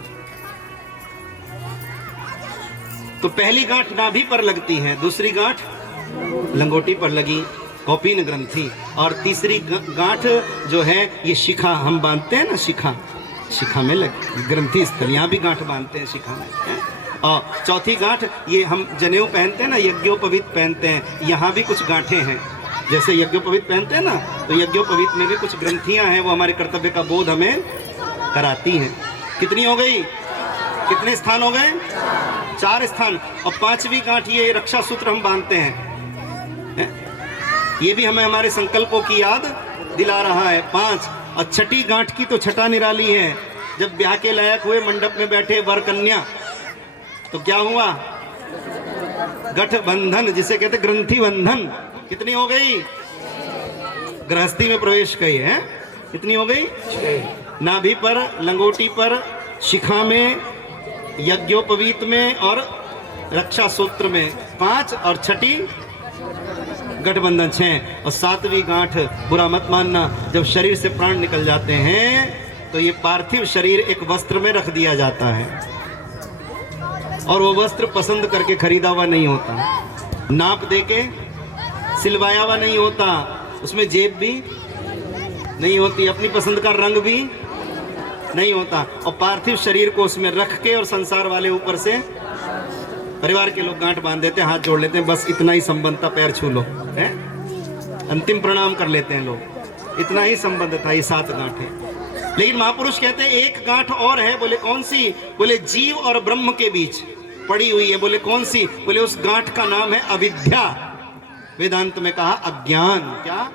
तो पहली गांठ नाभि पर लगती है, दूसरी गांठ लंगोटी पर लगी, कौपीन ग्रंथि, और तीसरी गांठ जो है ये शिखा हम बांधते हैं ना, शिखा, शिखा में लगी ग्रंथि स्थल, यहाँ भी गांठ बांधते हैं शिखा में है? और चौथी गांठ ये हम जनेऊ पहनते हैं ना, यज्ञोपवीत पहनते हैं, यहाँ भी कुछ गांठें हैं। जैसे यज्ञोपवीत पहनते हैं ना, तो यज्ञोपवीत में भी कुछ ग्रंथियां हैं, वो हमारे कर्तव्य का बोध हमें कराती हैं। कितनी हो गई? कितने स्थान हो गए? 4 स्थान। और 5वीं गांठ ये रक्षा सूत्र हम बांधते हैं, ये भी हमें हमारे संकल्पों की याद दिला रहा है। 5। और छठी गांठ की तो छठा निराली है। जब ब्याह के लायक हुए, मंडप में बैठे वर कन्या, तो क्या हुआ? गठबंधन, जिसे कहते ग्रंथि बंधन। कितनी हो गई? गृहस्थी में प्रवेश कई है। कितनी हो गई? 6। नाभि पर, लंगोटी पर, शिखा में, यज्ञोपवीत में और रक्षा सूत्र में 5, और छठी गठबंधन 6। और 7वीं गांठ, बुरा मत मानना, जब शरीर से प्राण निकल जाते हैं तो ये पार्थिव शरीर एक वस्त्र में रख दिया जाता है, और वो वस्त्र पसंद करके खरीदा हुआ नहीं होता, नाप देके सिलवाया हुआ नहीं होता, उसमें जेब भी नहीं होती, अपनी पसंद का रंग भी नहीं होता, और पार्थिव शरीर को उसमें रख के और संसार वाले ऊपर से परिवार के लोग गांठ बांध देते हैं, हाथ जोड़ लेते हैं, बस इतना ही संबंध था, पैर छू लो, है? अंतिम प्रणाम कर लेते हैं लोग, इतना ही संबंध था। ये 7 गांठ है। लेकिन महापुरुष कहते हैं एक गांठ और है। बोले कौन सी? बोले जीव और ब्रह्म के बीच पड़ी हुई है। बोले कौन सी? बोले उस गांठ का नाम है अविद्या। वेदांत में कहा अज्ञान। क्या?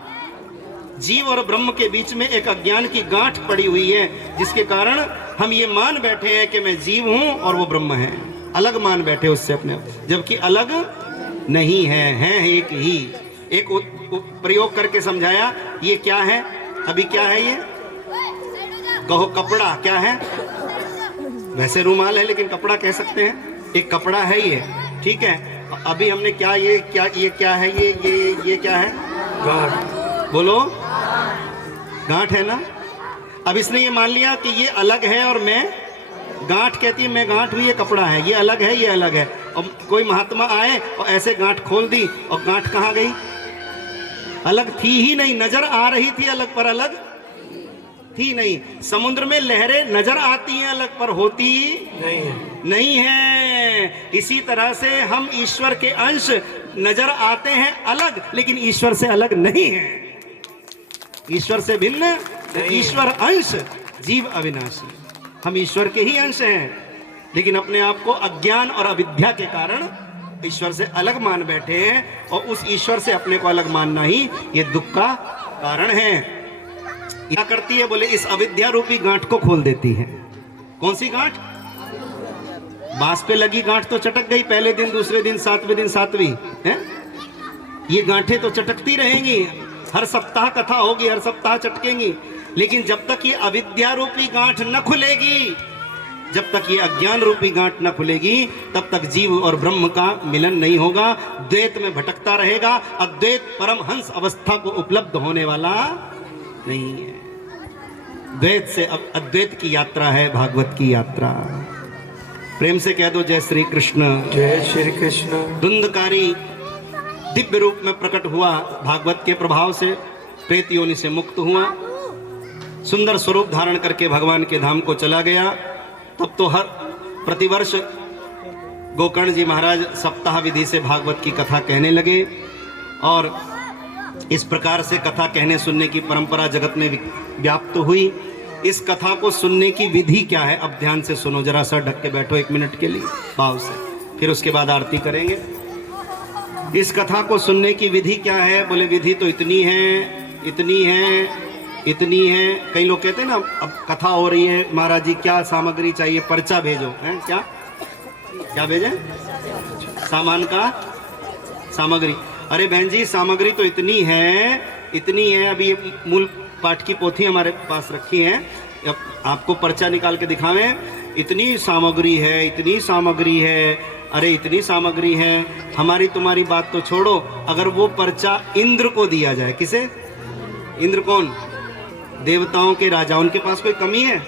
जीव और ब्रह्म के बीच में एक अज्ञान की गांठ पड़ी हुई है, जिसके कारण हम ये मान बैठे हैं कि मैं जीव हूं और वो ब्रह्म है। अलग मान बैठे उससे अपने, जबकि अलग नहीं है, हैं एक ही। एक प्रयोग करके समझाया। ये क्या है? अभी क्या है ये? कहो कपड़ा। क्या है? वैसे रुमाल है लेकिन कपड़ा कह सकते हैं। एक कपड़ा है ये, ठीक है। अभी हमने क्या, ये क्या है? ये क्या है? गांठ। बोलो, गांठ है ना। अब इसने ये मान लिया कि ये अलग है और मैं, गांठ कहती है मैं गांठ हूं, ये कपड़ा है, ये अलग है, ये अलग है। और कोई महात्मा आए और ऐसे गांठ खोल दी, और गांठ कहाँ गई? अलग थी ही नहीं, नजर आ रही थी अलग, पर अलग थी नहीं। समुद्र में लहरें नजर आती हैं अलग, पर होती नहीं है। इसी तरह से हम ईश्वर के अंश नजर आते हैं अलग, लेकिन ईश्वर से अलग नहीं है। ईश्वर से भिन्न ईश्वर अंश, जीव अविनाशी। हम ईश्वर के ही अंश हैं, लेकिन अपने आप को अज्ञान और अविद्या के कारण ईश्वर से अलग मान बैठे हैं, और उस ईश्वर से अपने को अलग मानना ही ये दुख का कारण है। क्या करती है? बोले इस अविद्या रूपी गांठ को खोल देती है। कौन सी गांठ? बांस पे लगी गांठ तो चटक गई, पहले दिन, दूसरे दिन, 7वें दिन 7वीं है। ये गांठें तो चटकती रहेंगी, हर सप्ताह कथा होगी, हर सप्ताह चटकेंगी, लेकिन जब तक ये अविद्या रूपी गांठ न खुलेगी, जब तक ये अज्ञान रूपी गांठ न खुलेगी, तब तक जीव और ब्रह्म का मिलन नहीं होगा। द्वैत में भटकता रहेगा। अद्वैत परमहंस अवस्था को उपलब्ध होने वाला नहीं है। द्वैत से अब अद्वैत की यात्रा है, भागवत की यात्रा। प्रेम से कह दो जय श्री कृष्ण। जय श्री कृष्ण। धुंधकारी दिव्य रूप में प्रकट हुआ, भागवत के प्रभाव से प्रेत योनि से मुक्त हुआ, सुंदर स्वरूप धारण करके भगवान के धाम को चला गया। तब तो हर प्रतिवर्ष गोकर्ण जी महाराज सप्ताह विधि से भागवत की कथा कहने लगे और इस प्रकार से कथा कहने सुनने की परंपरा जगत में व्याप्त हुई। इस कथा को सुनने की विधि क्या है, अब ध्यान से सुनो, जरा सा ढक के बैठो 1 मिनट के लिए भाव से, फिर उसके बाद आरती करेंगे। इस कथा को सुनने की विधि क्या है? बोले विधि तो इतनी है, इतनी है, इतनी है। कई लोग कहते हैं ना, अब कथा हो रही है महाराज जी, क्या सामग्री चाहिए, पर्चा भेजो, है क्या क्या भेजें? सामान का सामग्री। अरे बहन जी सामग्री तो इतनी है, इतनी है। अभी मूल पाठ की पोथी हमारे पास रखी है, अब आपको पर्चा निकाल के दिखावें। इतनी सामग्री है, इतनी सामग्री है, अरे इतनी सामग्री है। हमारी तुम्हारी बात तो छोड़ो, अगर वो पर्चा इंद्र को दिया जाए, किसे? इंद्र कौन? देवताओं के राजा। उनके पास कोई कमी है?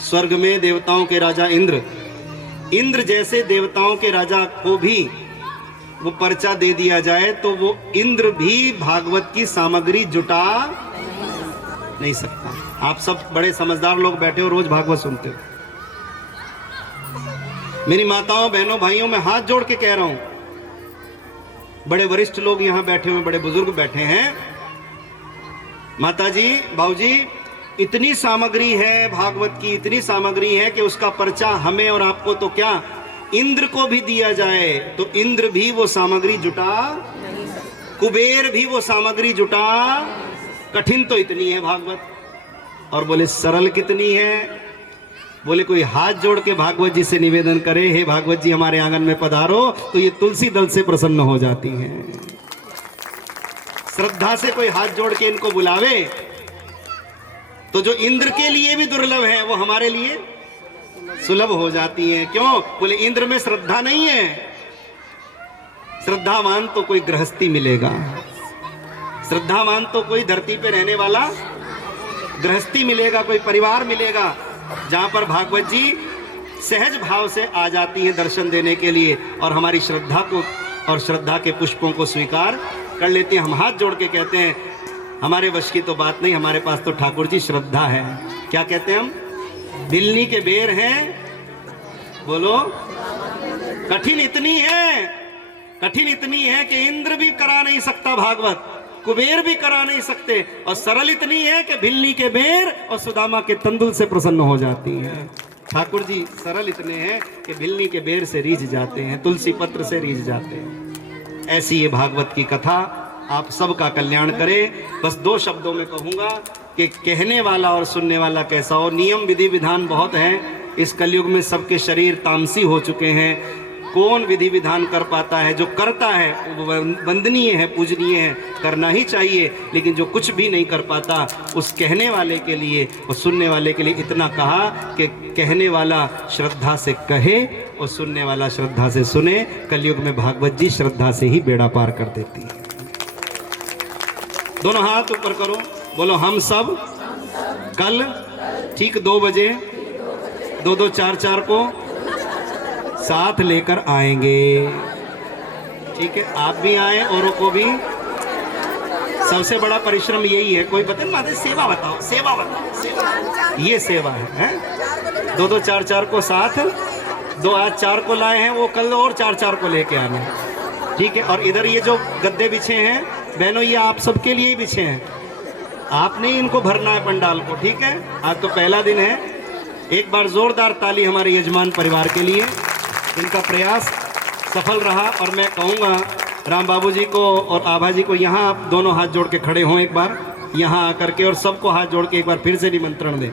स्वर्ग में देवताओं के राजा इंद्र, इंद्र जैसे देवताओं के राजा को भी वो पर्चा दे दिया जाए तो वो इंद्र भी भागवत की सामग्री जुटा नहीं सकता। आप सब बड़े समझदार लोग बैठे हो, रोज भागवत सुनते हो। मेरी माताओं बहनों भाइयों, मैं हाथ जोड़ के कह रहा हूं, बड़े वरिष्ठ लोग यहां बैठे हुए, बड़े बुजुर्ग बैठे हैं। माताजी बाबूजी, इतनी सामग्री है भागवत की, इतनी सामग्री है कि उसका पर्चा हमें और आपको तो क्या, इंद्र को भी दिया जाए तो इंद्र भी वो सामग्री जुटा, कुबेर भी वो सामग्री जुटा। कठिन तो इतनी है भागवत। और बोले सरल कितनी है? बोले कोई हाथ जोड़ के भागवत जी से निवेदन करे, हे भागवत जी हमारे आंगन में पधारो, तो ये तुलसी दल से प्रसन्न हो जाती हैं। श्रद्धा से कोई हाथ जोड़ के इनको बुलावे तो जो इंद्र के लिए भी दुर्लभ है वो हमारे लिए सुलभ हो जाती हैं। क्यों? बोले इंद्र में श्रद्धा नहीं है। श्रद्धावान तो कोई गृहस्थी मिलेगा, श्रद्धावान तो कोई धरती पे रहने वाला गृहस्थी मिलेगा, कोई परिवार मिलेगा, जहां पर भागवत जी सहज भाव से आ जाती हैं दर्शन देने के लिए और हमारी श्रद्धा को और श्रद्धा के पुष्पों को स्वीकार कर लेते हैं। हम हाथ जोड़ के कहते हैं हमारे वश की तो बात नहीं, हमारे पास तो ठाकुर जी श्रद्धा है। क्या कहते हैं हम? बिल्ली के बेर हैं, बोलो। कठिन इतनी है, कठिन इतनी है कि इंद्र भी करा नहीं सकता भागवत, कुबेर भी करा नहीं सकते, और सरल इतनी है कि बिल्ली के बेर और सुदामा के तंदुल से प्रसन्न हो जाती है। ठाकुर जी सरल इतने हैं कि बिल्ली के बेर से रीझ जाते हैं, तुलसी पत्र से रीझ जाते हैं। ऐसी ये भागवत की कथा आप सबका कल्याण करे। बस 2 शब्दों में कहूँगा कि कहने वाला और सुनने वाला कैसा हो। नियम विधि विधान बहुत हैं, इस कलयुग में सबके शरीर तामसी हो चुके हैं। कौन विधि विधान कर पाता है? जो करता है वो वंदनीय है, पूजनीय है, करना ही चाहिए। लेकिन जो कुछ भी नहीं कर पाता, उस कहने वाले के लिए और सुनने वाले के लिए इतना कहा कि कहने वाला श्रद्धा से कहे और सुनने वाला श्रद्धा से सुने। कलयुग में भागवत जी श्रद्धा से ही बेड़ा पार कर देती है। दोनों हाथ ऊपर करो, बोलो हम सब कल ठीक 2 बजे 2-2 4-4 को साथ लेकर आएंगे। ठीक है, आप भी आए, औरों को भी। सबसे बड़ा परिश्रम यही है। कोई बताए माता सेवा बताओ, सेवा बताओ, सेवा। ये सेवा है 2-2 4-4 को साथ। 2 आज 4 को लाए हैं, वो कल और 4-4 को लेके आना। ठीक है, और इधर ये जो गद्दे बिछे हैं बहनों, ये आप सबके लिए ही बिछे हैं, आपने ही इनको भरना है पंडाल को। ठीक है, आज तो पहला दिन है। एक बार जोरदार ताली हमारे यजमान परिवार के लिए, इनका प्रयास सफल रहा। और मैं कहूँगा राम बाबू जी को और आभा जी को, यहाँ आप दोनों हाथ जोड़ के खड़े हों एक बार, यहाँ आकर के, और सबको हाथ जोड़ के एक बार फिर से निमंत्रण दें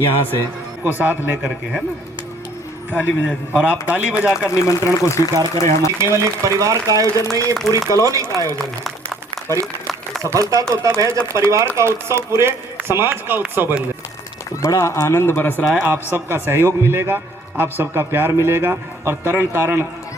यहाँ से को साथ लेकर के, है ना? ताली बजा दें और आप ताली बजाकर निमंत्रण को स्वीकार करें। हम केवल एक परिवार का आयोजन नहीं है, पूरी कॉलोनी का आयोजन है। सफलता तो तब है जब परिवार का उत्सव पूरे समाज का उत्सव बन जाए। तो बड़ा आनंद बरस रहा है। आप सबका सहयोग मिलेगा, आप सबका प्यार मिलेगा और तरण तारण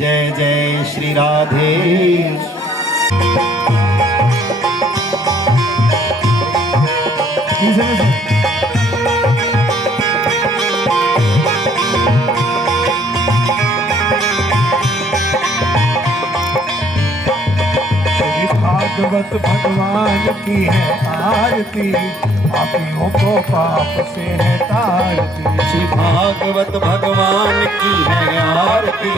जय जय श्री राधे। भागवत भगवान की है आरती, पापियों को पाप से है तारती। श्री भागवत भगवान की है आरती,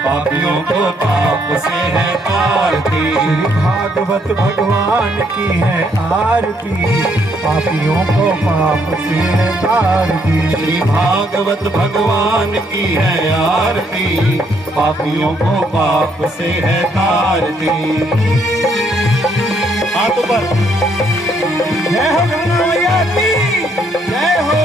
पापियों को पाप से है तारती। श्री भागवत भगवान की है आरती, पापियों को पाप से है तारती। श्री भागवत भगवान की है आरती, पापियों को पाप से है तारती। हाथ ऊपर। जय हो गंगा मैया की जय हो।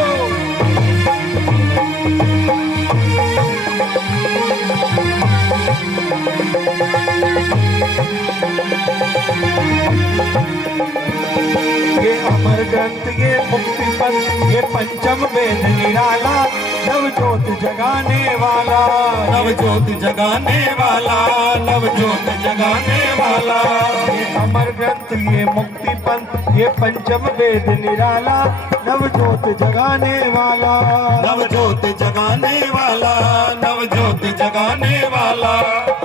ये अमर ग्रंथ, ये मुक्ति पंथ, ये पंचम वेद निराला, नव ज्योत जगाने वाला, नव ज्योत जगाने वाला, नव ज्योत जगाने वाला। ये अमर ग्रंथ, ये मुक्ति पंथ, ये पंचम वेद निराला, नव ज्योत जगाने वाला, नव ज्योत जगाने वाला, नव ज्योत जगाने वाला।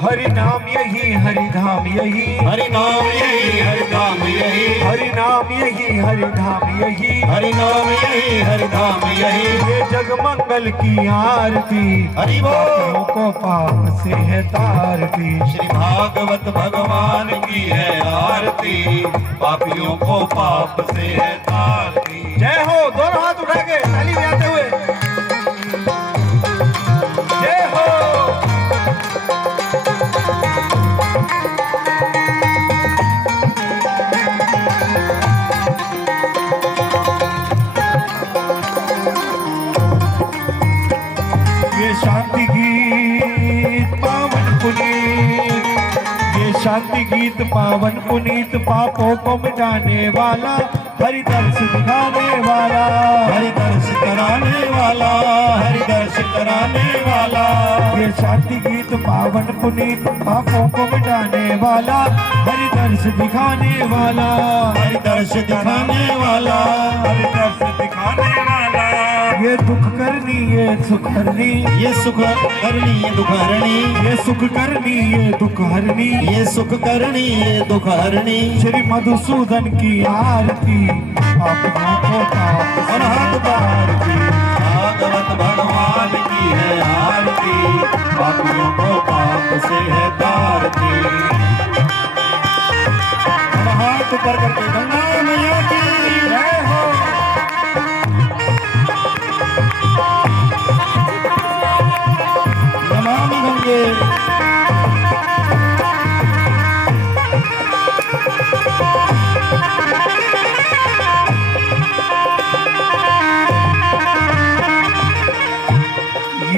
हरि नाम यही हरि धाम यही, हरि नाम यही हरि धाम यही, हरि नाम यही हरि धाम यही, हरि नाम यही हरि धाम यही। ये जग मंगल की आरती, हरि बोल। पापियों को पाप से है तारती। श्री भागवत भगवान की है आरती, पापियों को पाप से है तारती। जय हो। दोनों हाथ उठा के ताली बजाते हुए जय हो। ये शांति गीत पावन पुनीत, ये शांति गीत पावन पुनीत, पापों को मिटाने वाला, हरि दर्श दिखाने वाला, हरि दर्श कराने वाला, हरि दर्श कराने वाला। ये शांति गीत पावन पुनीत, पापों को मिटाने वाला, हरि दर्श दिखाने वाला, हरि दर्श दिखाने वाला, हरि दर्श दिखाने वाला। ये दुख करनी ये सुख हरनी, ये सुख करनी ये दुख हरणी, ये सुख करनी ये दुख हरनी, ये सुख करनी ये दुख हरणी। श्री मधुसूदन की आरती, पापियों को पाप से हाथ तारती। भागवत भगवान की है आरती, पापियों को पाप से है तारती। हाथ ऊपर करके गंगा मैया की जय हो। नमामि गंगे।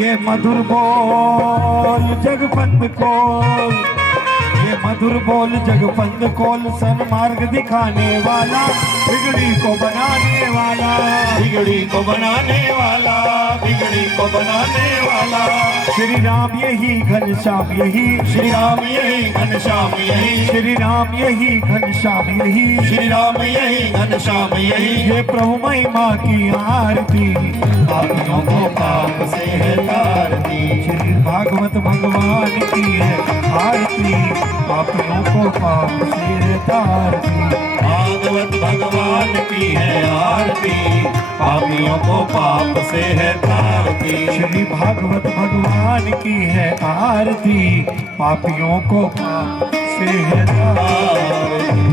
ये मधुर बोल जगपंथ कोल, ये मधुर बोल जगपंथ कोल, सन्मार्ग दिखाने वाला, बिगड़ी को बनाने वाला, बिगड़ी को बनाने वाला, बिगड़ी को बनाने वाला। श्री राम यही घनश्याम यही, श्री राम यही घनश्याम यही, श्री राम यही घनश्याम यही, श्री राम यही घनश्याम यही। ये प्रभु महिमा की आरती, पापियों को पाप से है तारती। श्री भागवत भगवान की है आरती, पापियों को पाप से है तारती। भागवत भगवान की है आरती, पापियों को पाप से है तारती। श्री भागवत भगवान की है आरती, पापियों को पाप से है तारती।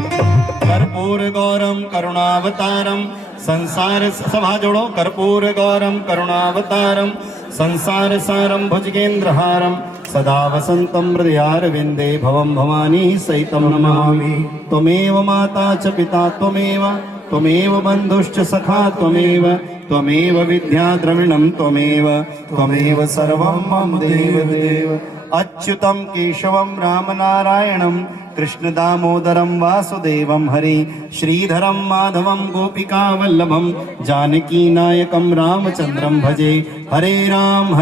कर्पूर गौरम करुणावतारम संसार, सभा जोड़ो। कर्पूर गौरम करुणावतारम संसार सारम भुजगेन्द्रहारम, सदा वसंतं हृदयारविन्दे भवं भवानी सहितं नमामि। त्वमेव माता च पिता त्वमेव, त्वमेव बन्धुश्च सखा त्वमेव विद्या द्रविणं त्वमेव सर्वं मम देव अच्युतं केशवं रामनारायणं कृष्ण दामोदरं वासुदेवं हरि श्रीधरं माधवं गोपिकावल्लभं जानकी नायकं रामचंद्रं भजे हरे राम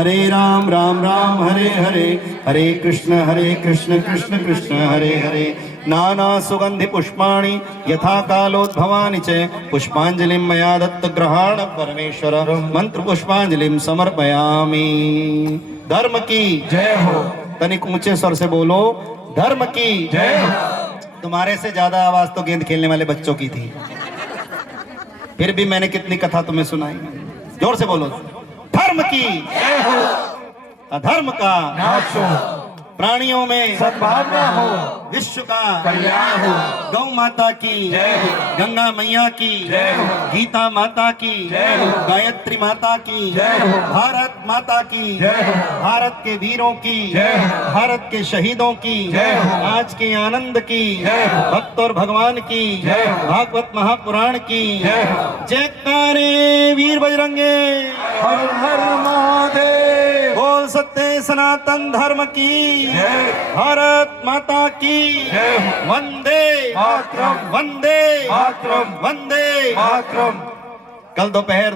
राम राम हरे हरे हरे कृष्ण कृष्ण कृष्ण हरे हरे नाना सुगंधि पुष्पाणि यथा कालोद्भवानि च पुष्पांजलिं मया दत्त ग्रहाण परमेश्वर मंत्र पुष्पांजलिं समर्पयामि। धर्म की जय हो। तनिक ऊंचे स्वर से बोलो, धर्म की जय हो। तुम्हारे से ज्यादा आवाज तो गेंद खेलने वाले बच्चों की थी, फिर भी मैंने कितनी कथा तुम्हें सुनाई। जोर से बोलो, धर्म की जय हो। अधर्म का नाश हो। प्राणियों में सद्भावना हो। विश्व का कल्याण हो। गौ माता की जय हो। गंगा मैया की जय हो। गीता माता की जय हो। गायत्री माता की जय हो। भारत माता की जय हो। भारत के वीरों की जय हो। भारत के शहीदों की जय हो। आज के आनंद की जय हो। भक्त और भगवान की जय हो। भागवत महापुराण की जय हो। जयकारे वीर बजरंगे, हर हर महादेव। बोल सत्य सनातन धर्म की जय। भारत माता की जय हो। वंदे मातरम। वंदे मातरम। वंदे। मातरम। कल दोपहर